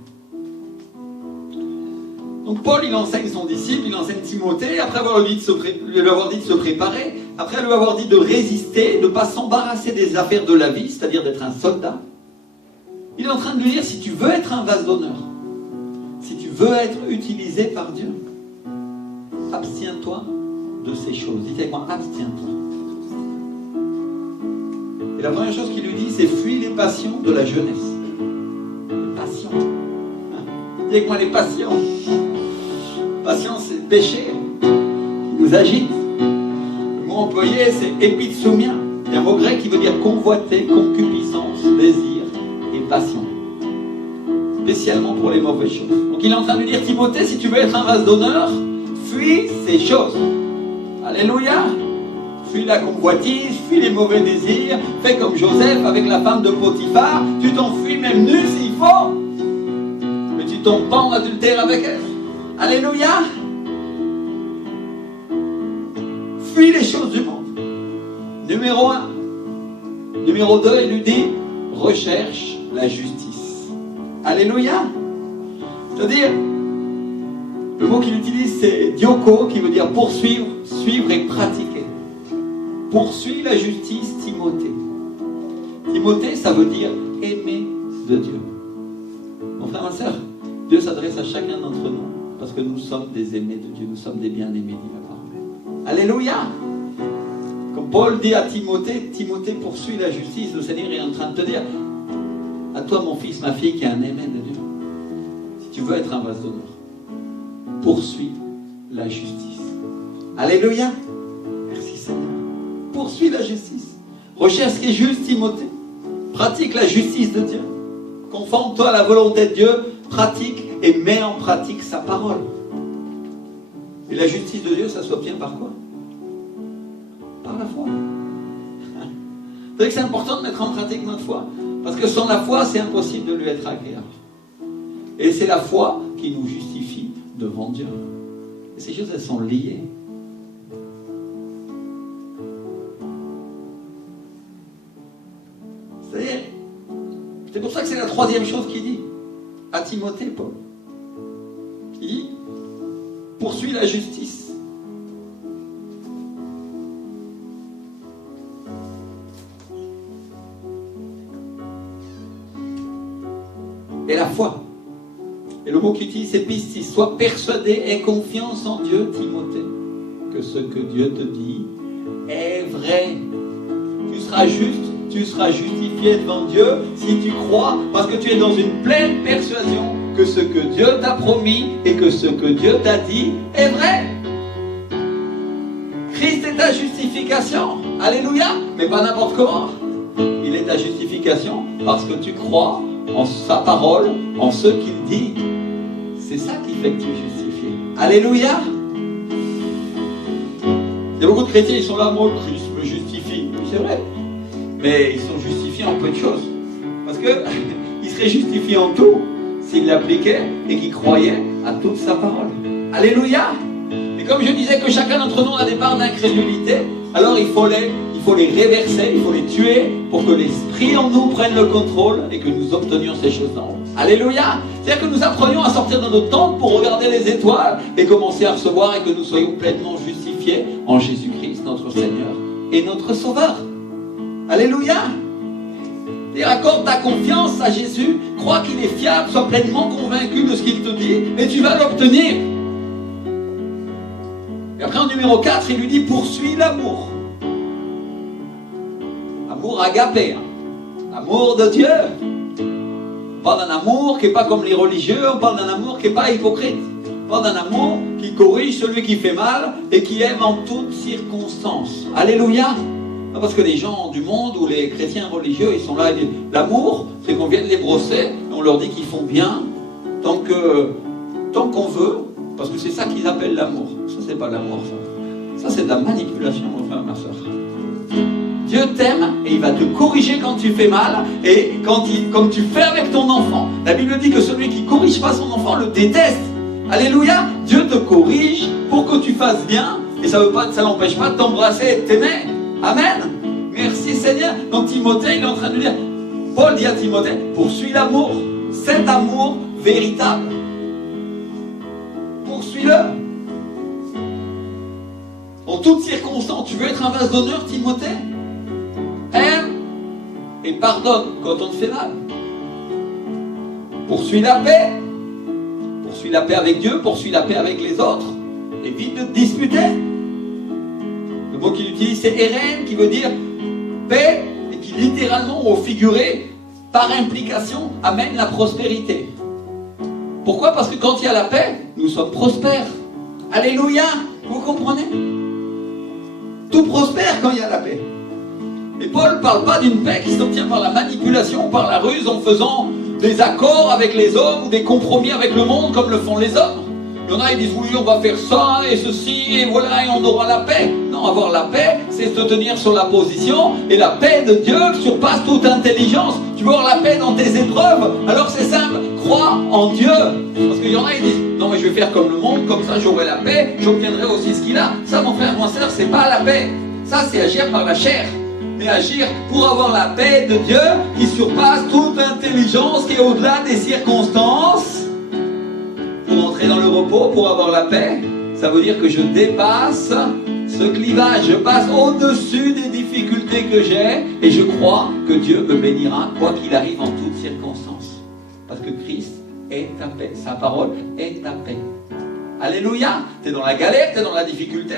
Donc Paul, il enseigne son disciple, il enseigne Timothée, après lui avoir dit de se préparer, après lui avoir dit de résister, de ne pas s'embarrasser des affaires de la vie, c'est-à-dire d'être un soldat. Il est en train de lui dire, si tu veux être un vase d'honneur, si tu veux être utilisé par Dieu, abstiens-toi de ces choses. Dites avec moi, abstiens-toi. Et la première chose qu'il lui dit, c'est fuis les passions de la jeunesse. Les passions. Dites avec moi, les passions. Passion, c'est le péché qui nous agite. Le mot employé, c'est épitsomia. Il y a un mot grec qui veut dire convoiter, concupiscence, désir et passion. Spécialement pour les mauvaises choses. Donc il est en train de lui dire, Timothée, si tu veux être un vase d'honneur, fuis ces choses. Alléluia. Fuis la convoitise, fuis les mauvais désirs. Fais comme Joseph avec la femme de Potiphar. Tu t'enfuis même nu s'il faut. Mais tu tombes pas en adultère avec elle. Alléluia. Fuis les choses du monde. Numéro 1. Numéro 2, il lui dit, recherche la justice. Alléluia. C'est-à-dire, le mot qu'il utilise, c'est dioko, qui veut dire poursuivre, suivre et pratiquer. Poursuis la justice, Timothée. Timothée, ça veut dire aimer de Dieu. Mon frère, ma soeur, Dieu s'adresse à chacun d'entre nous parce que nous sommes des aimés de Dieu, nous sommes des bien-aimés, dit la parole. Alléluia. Comme Paul dit à Timothée, Timothée poursuit la justice, le Seigneur est en train de te dire, à toi mon fils, ma fille qui est un aimé de Dieu, si tu veux être un vase d'honneur, poursuis la justice. Alléluia. Merci Seigneur. Poursuis la justice. Recherche ce qui est juste, Timothée. Pratique la justice de Dieu. Conforme-toi à la volonté de Dieu. Pratique et mets en pratique sa parole. Et la justice de Dieu, ça s'obtient par quoi? Par la foi. Vous savez que c'est important de mettre en pratique notre foi. Parce que sans la foi, c'est impossible de lui être agréable. Et c'est la foi qui nous justifie devant Dieu. Et ces choses, elles sont liées. C'est pour ça que c'est la troisième chose qu'il dit à Timothée, Paul. Il dit, poursuis la justice. Et la foi. Et le mot qu'il utilise, c'est pistis. Sois persuadé, aie confiance en Dieu, Timothée, que ce que Dieu te dit est vrai. Tu seras juste. Tu seras justifié devant Dieu si tu crois, parce que tu es dans une pleine persuasion que ce que Dieu t'a promis et que ce que Dieu t'a dit est vrai. Christ est ta justification. Alléluia. Mais pas n'importe comment. Il est ta justification parce que tu crois en sa parole, en ce qu'il dit. C'est ça qui fait que tu es justifié. Alléluia. Il y a beaucoup de chrétiens, ils sont là, moi, Christ me justifie. Oui, c'est vrai. Mais ils sont justifiés en peu de choses. Parce qu'ils seraient justifiés en tout s'ils l'appliquaient et qu'ils croyaient à toute sa parole. Alléluia. Et comme je disais que chacun d'entre nous a des parts d'incrédulité, alors il faut les réverser, il faut les tuer pour que l'Esprit en nous prenne le contrôle et que nous obtenions ces choses en haut. Alléluia. C'est-à-dire que nous apprenions à sortir de notre tente pour regarder les étoiles et commencer à recevoir et que nous soyons pleinement justifiés en Jésus-Christ, notre Seigneur et notre Sauveur. Alléluia. Et accorde ta confiance à Jésus, crois qu'il est fiable, sois pleinement convaincu de ce qu'il te dit, et tu vas l'obtenir. Et après en numéro 4, il lui dit, poursuis l'amour. Amour agapé, hein. Amour de Dieu. On parle d'un amour qui n'est pas comme les religieux, on parle d'un amour qui n'est pas hypocrite. On parle d'un amour qui corrige celui qui fait mal et qui aime en toutes circonstances. Alléluia. Parce que les gens du monde ou les chrétiens religieux, ils sont là et disent l'amour, c'est qu'on vienne les brosser et on leur dit qu'ils font bien tant qu'on veut, parce que c'est ça qu'ils appellent l'amour. Ça, c'est pas l'amour, ça. Ça, c'est de la manipulation, mon frère, ma soeur. Dieu t'aime et il va te corriger quand tu fais mal et comme tu fais avec ton enfant. La Bible dit que celui qui corrige pas son enfant le déteste. Alléluia. Dieu te corrige pour que tu fasses bien et ça n'empêche pas de t'embrasser et de t'aimer. Amen. Merci Seigneur. Donc Timothée, il est en train de dire, Paul dit à Timothée, poursuis l'amour, cet amour véritable. poursuis-le. En toutes circonstances, tu veux être un vase d'honneur, Timothée? Aime et pardonne quand on te fait mal. Poursuis la paix. Poursuis la paix avec Dieu, poursuis la paix avec les autres. Évite de te disputer. Le mot qu'il utilise, c'est Eren, qui veut dire paix, et qui littéralement, au figuré, par implication, amène la prospérité. Pourquoi? Parce que quand il y a la paix, nous sommes prospères. Alléluia! Vous comprenez? Tout prospère quand il y a la paix. Et Paul ne parle pas d'une paix qui s'obtient par la manipulation, par la ruse, en faisant des accords avec les hommes ou des compromis avec le monde comme le font les hommes. Il y en a, ils disent oui, on va faire ça et ceci et voilà et on aura la paix. Non, avoir la paix, c'est se tenir sur la position, et la paix de Dieu surpasse toute intelligence. Tu veux avoir la paix dans tes épreuves, alors c'est simple, crois en Dieu. Parce qu'il y en a, ils disent non mais je vais faire comme le monde, comme ça j'aurai la paix, j'obtiendrai aussi ce qu'il a. Ça mon frère, ma soeur, c'est pas la paix. Ça c'est agir par la chair. Mais agir pour avoir la paix de Dieu qui surpasse toute intelligence, qui est au-delà des circonstances. Pour entrer dans le repos, pour avoir la paix, ça veut dire que je dépasse ce clivage, je passe au-dessus des difficultés que j'ai et je crois que Dieu me bénira quoi qu'il arrive en toutes circonstances. Parce que Christ est ta paix, sa parole est ta paix. Alléluia, tu es dans la galère, tu es dans la difficulté,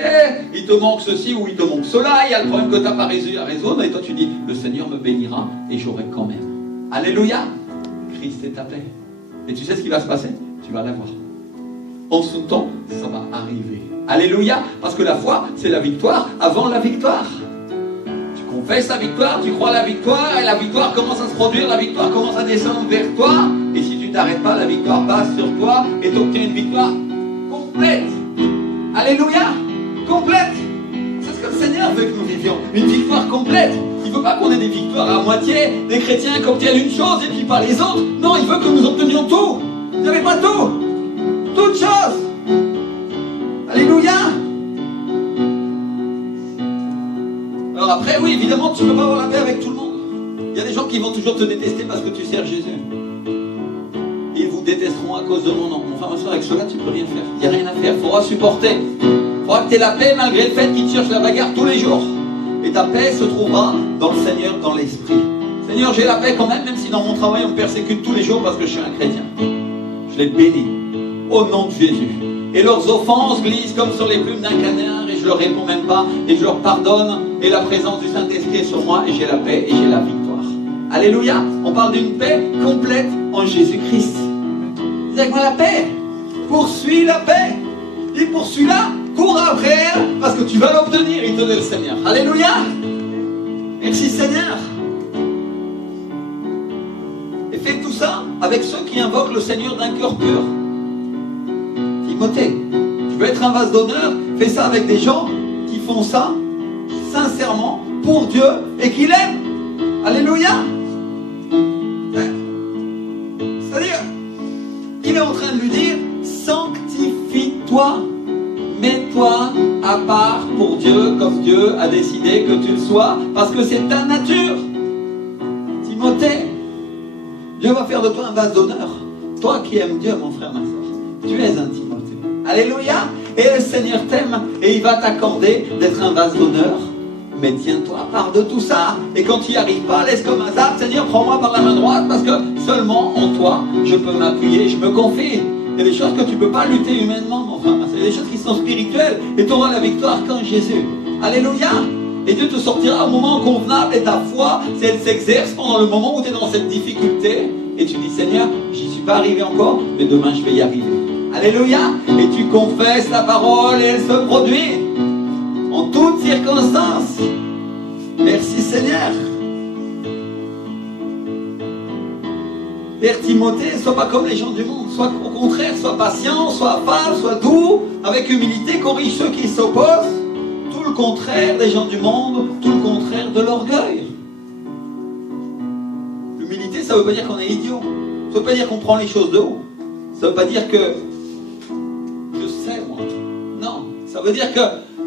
il te manque ceci ou il te manque cela, il y a le problème que tu n'as pas résoudre et toi tu dis, le Seigneur me bénira et j'aurai quand même. Alléluia, Christ est ta paix. Et tu sais ce qui va se passer? Tu vas l'avoir. En son temps, ça va arriver. Alléluia, parce que la foi, c'est la victoire avant la victoire. Tu confesses la victoire, tu crois la victoire, et la victoire commence à se produire, la victoire commence à descendre vers toi, et si tu ne t'arrêtes pas, la victoire passe sur toi, et tu obtiens une victoire complète. Alléluia, complète. C'est ce que le Seigneur veut que nous vivions, une victoire complète. Il ne veut pas qu'on ait des victoires à moitié, des chrétiens qui obtiennent une chose et puis pas les autres. Non, il veut que nous obtenions tout. Vous n'avez pas tout, toutes choses. Alléluia. Alors après, oui, évidemment, tu ne peux pas avoir la paix avec tout le monde. Il y a des gens qui vont toujours te détester parce que tu sers Jésus. Ils vous détesteront à cause de mon nom. Enfin, ma soeur, avec cela, tu ne peux rien faire. Il n'y a rien à faire. Il faudra supporter. Il faudra que tu aies la paix malgré le fait qu'ils te cherchent la bagarre tous les jours. Et ta paix se trouvera dans le Seigneur, dans l'Esprit. Seigneur, j'ai la paix quand même si dans mon travail on me persécute tous les jours parce que je suis un chrétien. Je les bénis au nom de Jésus. Et leurs offenses glissent comme sur les plumes d'un canard et je leur réponds même pas et je leur pardonne et la présence du Saint-Esprit est sur moi et j'ai la paix et j'ai la victoire. Alléluia. On parle d'une paix complète en Jésus-Christ. Dis avec moi la paix. Poursuis la paix. Et poursuis-la. Cours après elle parce que tu vas l'obtenir. Il te donne le Seigneur. Alléluia. Merci Seigneur. Et fais tout ça avec ceux qui invoquent le Seigneur d'un cœur pur. Timothée, tu veux être un vase d'honneur, fais ça avec des gens qui font ça sincèrement pour Dieu et qui l'aiment. Alléluia. C'est-à-dire qu'il est en train de lui dire, sanctifie-toi, mets-toi à part pour Dieu comme Dieu a décidé que tu le sois, parce que c'est ta nature. Timothée, Dieu va faire de toi un vase d'honneur. Toi qui aimes Dieu, mon frère, ma soeur, tu es un Timothée. Alléluia. Et le Seigneur t'aime et il va t'accorder d'être un vase d'honneur. Mais tiens-toi à part de tout ça. Et quand tu n'y arrives pas, laisse comme un zap. Seigneur, prends-moi par la main droite parce que seulement en toi, je peux m'appuyer, je me confie. Il y a des choses que tu ne peux pas lutter humainement, mon frère. C'est des choses qui sont spirituelles. Et tu auras la victoire qu'en Jésus. Alléluia. Et Dieu te sortira au moment convenable et ta foi, si elle s'exerce pendant le moment où tu es dans cette difficulté. Et tu dis, Seigneur, j'y suis pas arrivé encore, mais demain je vais y arriver. Alléluia. Et tu confesses la parole et elle se produit en toutes circonstances. Merci Seigneur. Père Timothée, sois pas comme les gens du monde. Sois au contraire, sois patient, sois affable, sois doux, avec humilité, corrige ceux qui s'opposent. Tout le contraire des gens du monde, tout le contraire de l'orgueil. L'humilité, ça ne veut pas dire qu'on est idiot. Ça ne veut pas dire qu'on prend les choses de haut. Ça ne veut pas dire que je sais, moi. Non, ça veut dire que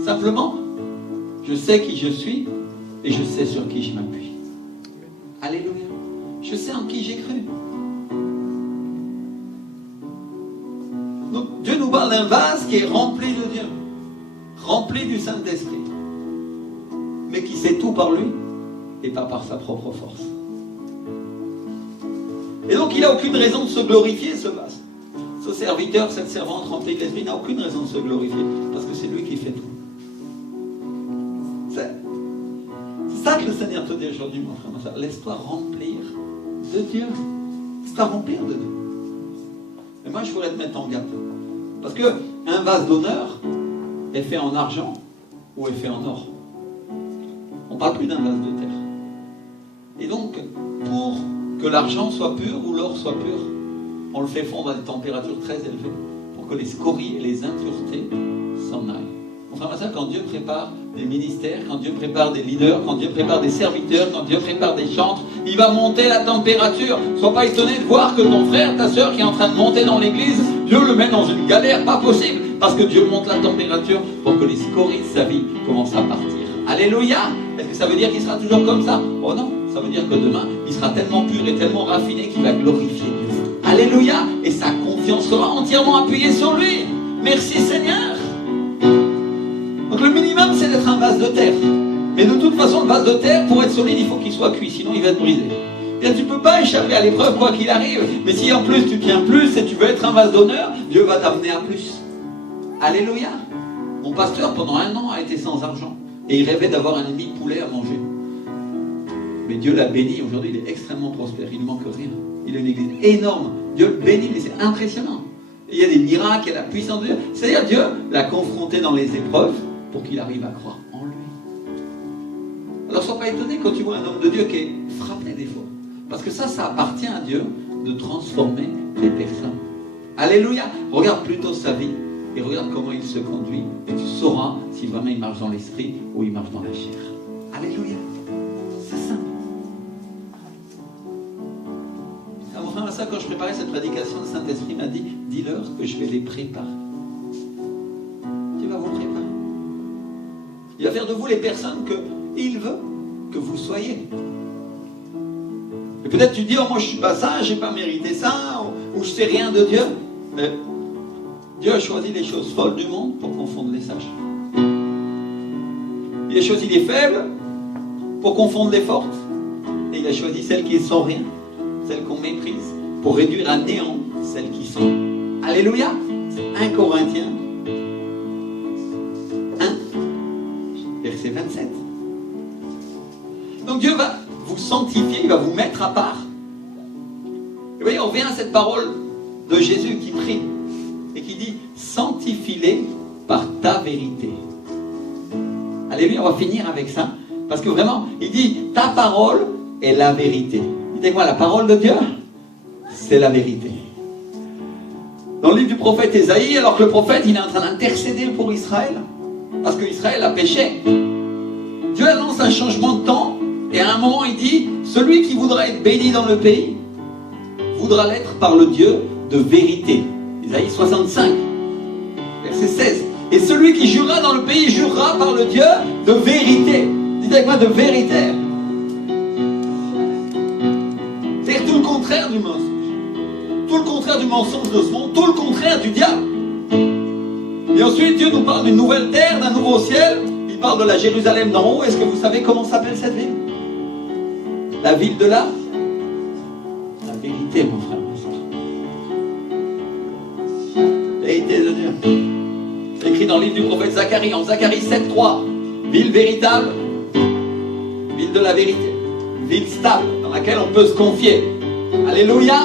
simplement, je sais qui je suis et je sais sur qui je m'appuie. Alléluia. Je sais en qui j'ai cru. Donc Dieu nous parle d'un vase qui est rempli de Dieu, rempli du Saint-Esprit, mais qui sait tout par lui et pas par sa propre force. Et donc il n'a aucune raison de se glorifier, ce vase. Ce serviteur, cette servante remplie de l'Esprit n'a aucune raison de se glorifier, parce que c'est lui qui fait tout. C'est ça que le Seigneur te dit aujourd'hui, mon frère, ma soeur. Laisse-toi remplir de Dieu. Laisse-toi remplir de Dieu. Et moi, je voudrais te mettre en garde. Parce qu'un vase d'honneur est fait en argent ou est fait en or. On ne parle plus d'un vase de terre. Et donc, pour que l'argent soit pur ou l'or soit pur, on le fait fondre à des températures très élevées pour que les scories et les impuretés s'en aillent. Enfin, ça, quand Dieu prépare des ministères, quand Dieu prépare des leaders, quand Dieu prépare des serviteurs, quand Dieu prépare des chantres, il va monter la température. Sois pas étonné de voir que ton frère, ta soeur qui est en train de monter dans l'église, Dieu le met dans une galère pas possible, parce que Dieu monte la température pour que les scories de sa vie commencent à partir. Alléluia! Est-ce que ça veut dire qu'il sera toujours comme ça? Oh non, ça veut dire que demain, il sera tellement pur et tellement raffiné qu'il va glorifier Dieu. Alléluia! Et sa confiance sera entièrement appuyée sur lui. Merci Seigneur! Donc le minimum, c'est d'être un vase de terre. Mais de toute façon, le vase de terre, pour être solide, il faut qu'il soit cuit, sinon il va être brisé. Et tu ne peux pas échapper à l'épreuve quoi qu'il arrive. Mais si en plus tu tiens plus et tu veux être un vase d'honneur, Dieu va t'amener à plus. Alléluia! Mon pasteur, pendant 1 an, a été sans argent. Et il rêvait d'avoir un demi de poulet à manger. Mais Dieu l'a béni. Aujourd'hui, il est extrêmement prospère. Il ne manque rien. Il a une église énorme. Dieu le bénit, mais c'est impressionnant. Et il y a des miracles, il y a la puissance de Dieu. C'est-à-dire, Dieu l'a confronté dans les épreuves pour qu'il arrive à croire en lui. Alors, sois pas étonné quand tu vois un homme de Dieu qui est frappé des fois. Parce que ça appartient à Dieu de transformer les personnes. Alléluia! Regarde plutôt sa vie et regarde comment il se conduit et tu sauras si vraiment il marche dans l'esprit ou il marche dans la chair. Alléluia! C'est simple. Mon frère, ça, quand je préparais cette prédication, le Saint-Esprit m'a dit, dis-leur que je vais les préparer. Dieu va vous préparer. Il va faire de vous les personnes qu'il veut que vous soyez. Et peut-être tu dis, oh moi je ne suis pas ça, je n'ai pas mérité ça, ou je ne sais rien de Dieu. Mais Dieu a choisi les choses folles du monde pour confondre les sages. Il a choisi les faibles pour confondre les fortes. Et il a choisi celles qui sont rien, celles qu'on méprise, pour réduire à néant celles qui sont. Alléluia! C'est 1 Corinthiens 1, verset 27. Donc Dieu va vous sanctifier, il va vous mettre à part. Et vous voyez, on revient à cette parole de Jésus qui prie et qui dit « Sanctifie-les par ta vérité ». Alléluia, on va finir avec ça. Parce que vraiment, il dit « Ta parole est la vérité ». Dites-moi, la parole de Dieu, c'est la vérité. Dans le livre du prophète Ésaïe, alors que le prophète, il est en train d'intercéder pour Israël, parce qu'Israël a péché, Dieu annonce un changement de temps, et à un moment, il dit « Celui qui voudra être béni dans le pays, voudra l'être par le Dieu de vérité. » Ésaïe 65, verset 16. Et celui qui jurera dans le pays, jurera par le Dieu de vérité. Dites avec moi, de vérité. C'est tout le contraire du mensonge. Tout le contraire du mensonge de ce monde, tout le contraire du diable. Et ensuite, Dieu nous parle d'une nouvelle terre, d'un nouveau ciel. Il parle de la Jérusalem d'en haut. Est-ce que vous savez comment s'appelle cette ville? La ville de la vérité, mon frère. Vérité de Dieu. C'est écrit dans le livre du prophète Zacharie, en Zacharie 7.3. Ville véritable, ville de la vérité, ville stable, dans laquelle on peut se confier. Alléluia.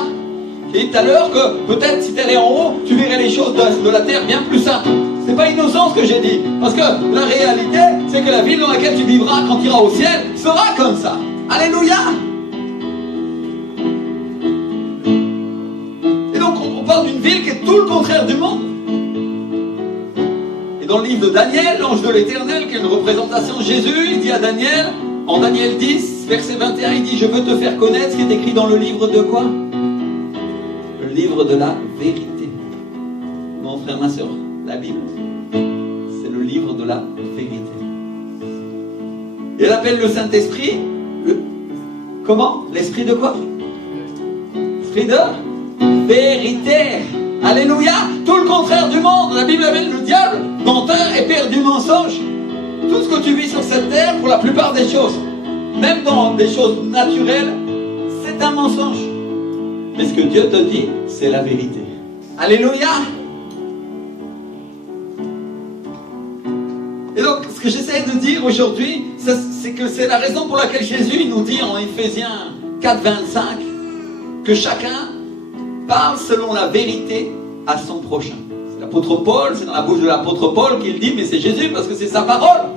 J'ai dit tout à l'heure que peut-être si tu allais en haut, tu verrais les choses de la terre bien plus simples. C'est pas innocent ce que j'ai dit. Parce que la réalité, c'est que la ville dans laquelle tu vivras quand tu iras au ciel sera comme ça. Alléluia. Et donc on parle d'une ville qui est tout le contraire du monde. Et dans le livre de Daniel, l'ange de l'Éternel, qui est une représentation de Jésus, il dit à Daniel, en Daniel 10, verset 21, il dit « Je veux te faire connaître ce qui est écrit dans le livre de quoi ?» Le livre de la vérité. Mon frère, ma soeur, la Bible, c'est le livre de la vérité. Et elle appelle le Saint-Esprit, comment? L'esprit de quoi? L'esprit de vérité. Alléluia. Tout le contraire du monde. La Bible appelle le diable menteur et père du mensonge. Tout ce que tu vis sur cette terre, pour la plupart des choses, même dans des choses naturelles, c'est un mensonge. Mais ce que Dieu te dit, c'est la vérité. Alléluia. Et donc, ce que j'essaie de dire aujourd'hui, c'est que c'est la raison pour laquelle Jésus nous dit en Éphésiens 4, 25, que chacun parle selon la vérité à son prochain. C'est l'apôtre Paul, c'est dans la bouche de l'apôtre Paul qu'il dit, mais c'est Jésus parce que c'est sa parole.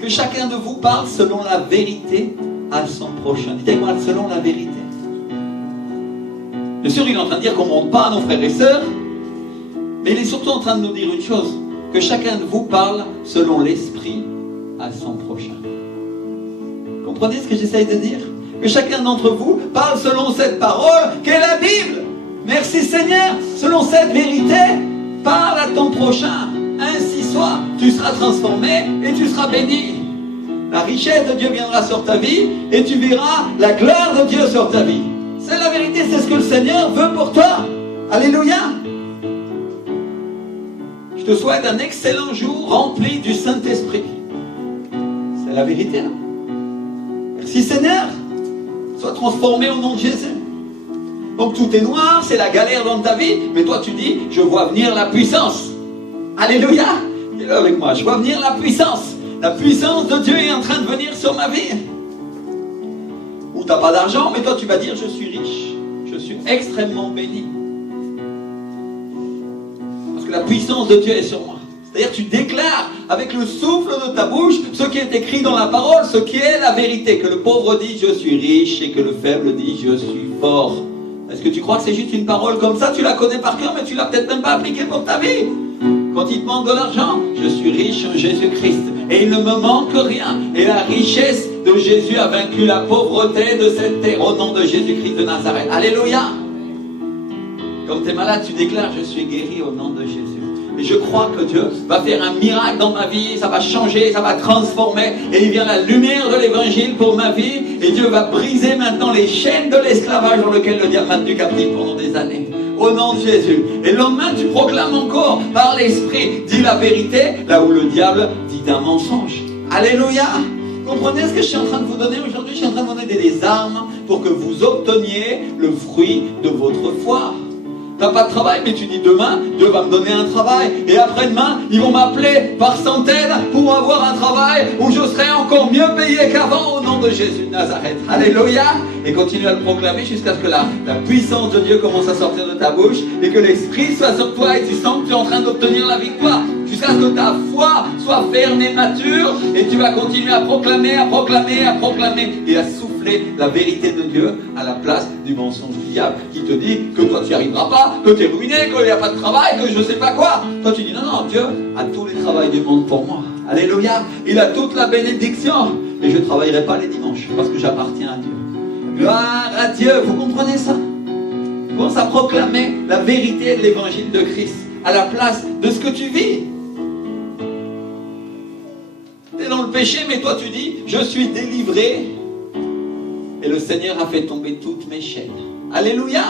Que chacun de vous parle selon la vérité à son prochain. Dites-moi, selon la vérité. Bien sûr, il est en train de dire qu'on ne monte pas à nos frères et sœurs, mais il est surtout en train de nous dire une chose, que chacun de vous parle selon l'esprit à son prochain. Comprenez ce que j'essaye de dire? Que chacun d'entre vous parle selon cette parole qu'est la Bible. Merci Seigneur. Selon cette vérité, parle à ton prochain. Ainsi soit, tu seras transformé et tu seras béni. La richesse de Dieu viendra sur ta vie et tu verras la gloire de Dieu sur ta vie. C'est la vérité, c'est ce que le Seigneur veut pour toi. Alléluia. Je te souhaite un excellent jour rempli du Saint-Esprit. C'est la vérité. Là. Merci Seigneur. Sois transformé au nom de Jésus. Donc tout est noir, c'est la galère dans ta vie, mais toi tu dis, je vois venir la puissance. Alléluia. Dis-le avec moi, je vois venir la puissance. La puissance de Dieu est en train de venir sur ma vie. Ou tu n'as pas d'argent, mais toi tu vas dire, je suis riche. Je suis extrêmement béni. Parce que la puissance de Dieu est sur moi. C'est-à-dire tu déclares avec le souffle de ta bouche ce qui est écrit dans la parole, ce qui est la vérité. Que le pauvre dit je suis riche et que le faible dit je suis fort. Est-ce que tu crois que c'est juste une parole comme ça? Tu la connais par cœur mais tu l'as peut-être même pas appliquée pour ta vie. Quand il te manque de l'argent, je suis riche en Jésus-Christ et il ne me manque rien. Et la richesse de Jésus a vaincu la pauvreté de cette terre au nom de Jésus-Christ de Nazareth. Alléluia. Comme tu es malade, tu déclares je suis guéri au nom de Jésus. Et je crois que Dieu va faire un miracle dans ma vie, ça va changer, ça va transformer. Et il vient la lumière de l'évangile pour ma vie. Et Dieu va briser maintenant les chaînes de l'esclavage dans lequel le diable m'a tenu captif pendant des années. Au nom de Jésus. Et le lendemain, tu proclames encore par l'Esprit, dis la vérité, là où le diable dit un mensonge. Alléluia. Comprenez ce que je suis en train de vous donner aujourd'hui? Je suis en train de vous donner des armes pour que vous obteniez le fruit de votre foi. T'as pas de travail, mais tu dis demain, Dieu va me donner un travail. Et après-demain, ils vont m'appeler par centaines pour avoir un travail où je serai encore mieux payé qu'avant au nom de Jésus de Nazareth. Alléluia. Et continue à le proclamer jusqu'à ce que la puissance de Dieu commence à sortir de ta bouche et que l'Esprit soit sur toi et tu sens que tu es en train d'obtenir la victoire. Jusqu'à ce que ta foi soit ferme et mature et tu vas continuer à proclamer, à proclamer, à proclamer et à souffler la vérité de Dieu à la place du mensonge du diable qui te dit que toi tu n'y arriveras pas, que tu es ruiné, qu'il n'y a pas de travail, que je ne sais pas quoi. Toi tu dis non, Dieu a tous les travails du monde pour moi. Alléluia. Il a toute la bénédiction et je ne travaillerai pas les dimanches parce que j'appartiens à Dieu. Gloire à Dieu. Vous comprenez ça? Commence à proclamer la vérité de l'évangile de Christ à la place de ce que tu vis. Tu es dans le péché, mais toi tu dis, je suis délivré. Et le Seigneur a fait tomber toutes mes chaînes. Alléluia.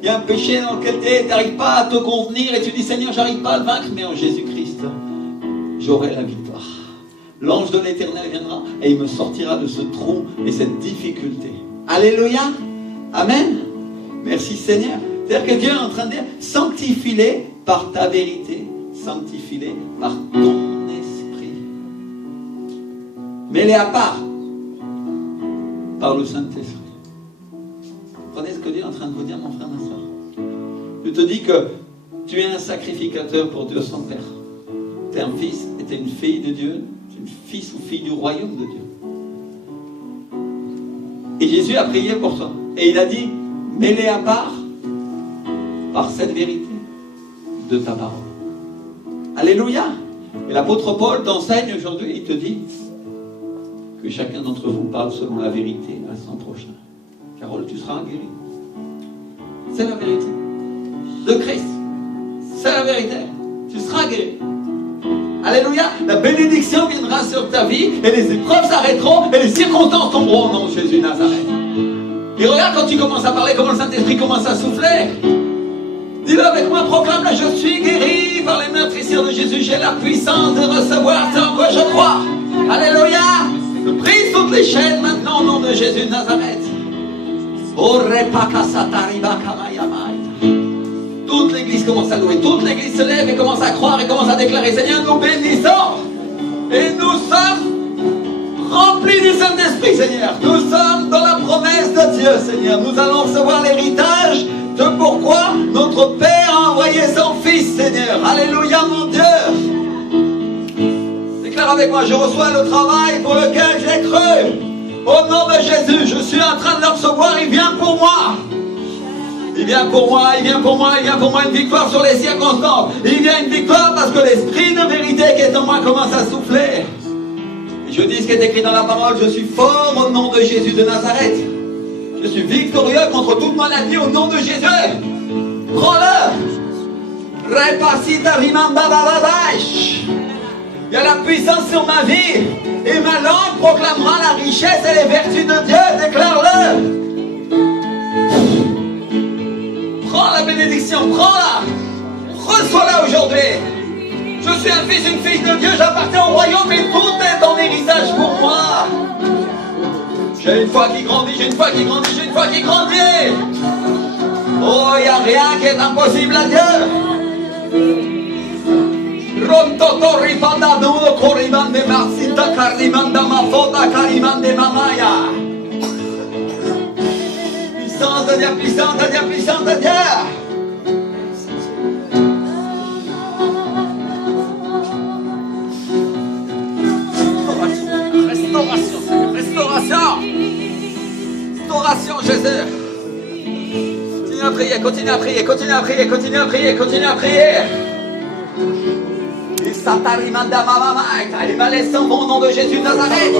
Il y a un péché dans lequel tu n'arrives pas à te contenir et tu dis, Seigneur, j'arrive pas à le vaincre, mais en Jésus-Christ, j'aurai la victoire. L'ange de l'Éternel viendra et il me sortira de ce trou et cette difficulté. Alléluia. Amen. Merci Seigneur. C'est-à-dire que Dieu est en train de dire, sanctifie-les par ta vérité, sanctifie-les par ton esprit. Mets-les à part par le Saint-Esprit. Vous comprenez ce que Dieu est en train de vous dire, mon frère, ma soeur? Je te dis que tu es un sacrificateur pour Dieu son Père. Tu es un fils et tu es une fille de Dieu. Tu es une fils ou fille du royaume de Dieu. Et Jésus a prié pour toi. Et il a dit, mets-les à part par cette vérité de ta parole. Alléluia. Et l'apôtre Paul t'enseigne aujourd'hui, il te dit que chacun d'entre vous parle selon la vérité à son prochain. Carole, tu seras guéri. C'est la vérité de Christ. C'est la vérité. Tu seras guéri. Alléluia. La bénédiction viendra sur ta vie et les épreuves s'arrêteront et les circonstances tomberont au nom de Jésus de Nazareth. Et regarde quand tu commences à parler, comment le Saint-Esprit commence à souffler. Dis-le avec moi, proclame-le, je suis guéri par les meurtrissures de Jésus. J'ai la puissance de recevoir ce en quoi je crois. Alléluia. Je brise toutes les chaînes maintenant au nom de Jésus de Nazareth. Toute l'église commence à louer, toute l'église se lève et commence à croire et commence à déclarer, Seigneur, nous bénissons. Et nous sommes remplis du Saint-Esprit, Seigneur. Nous sommes dans la promesse de Dieu, Seigneur. Nous allons recevoir l'héritage de pourquoi notre Père a envoyé son Fils, Seigneur. Alléluia, mon Dieu. Déclare avec moi, je reçois le travail pour lequel j'ai cru. Au nom de Jésus, je suis en train de le recevoir, il vient pour moi. Il vient pour moi, il vient pour moi, il vient pour moi une victoire sur les circonstances. Il vient une victoire parce que l'esprit de vérité qui est en moi commence à souffler. Et je dis ce qui est écrit dans la parole, je suis fort au nom de Jésus de Nazareth. Je suis victorieux contre toute maladie au nom de Jésus. Prends-le. Repasita rimamba bababash. Il y a la puissance sur ma vie. Et ma langue proclamera la richesse et les vertus de Dieu. Déclare-le. Prends la bénédiction, prends-la. Reçois-la aujourd'hui. Je suis un fils, une fille de Dieu. J'appartiens au royaume et tout est en héritage pour moi. J'ai une foi qui grandit, j'ai une foi qui grandit, j'ai une foi qui grandit. Oh, il n'y a rien qui est impossible à Dieu. Puissance de Dieu, puissance de Dieu, puissance de Dieu. Restauration, restauration. Restauration, Jésus. Continue à prier, continue à prier, continue à prier, continue à prier, continue à prier. Et Satarimanda Mamama, les malaises s'en vont au nom de Jésus de Nazareth.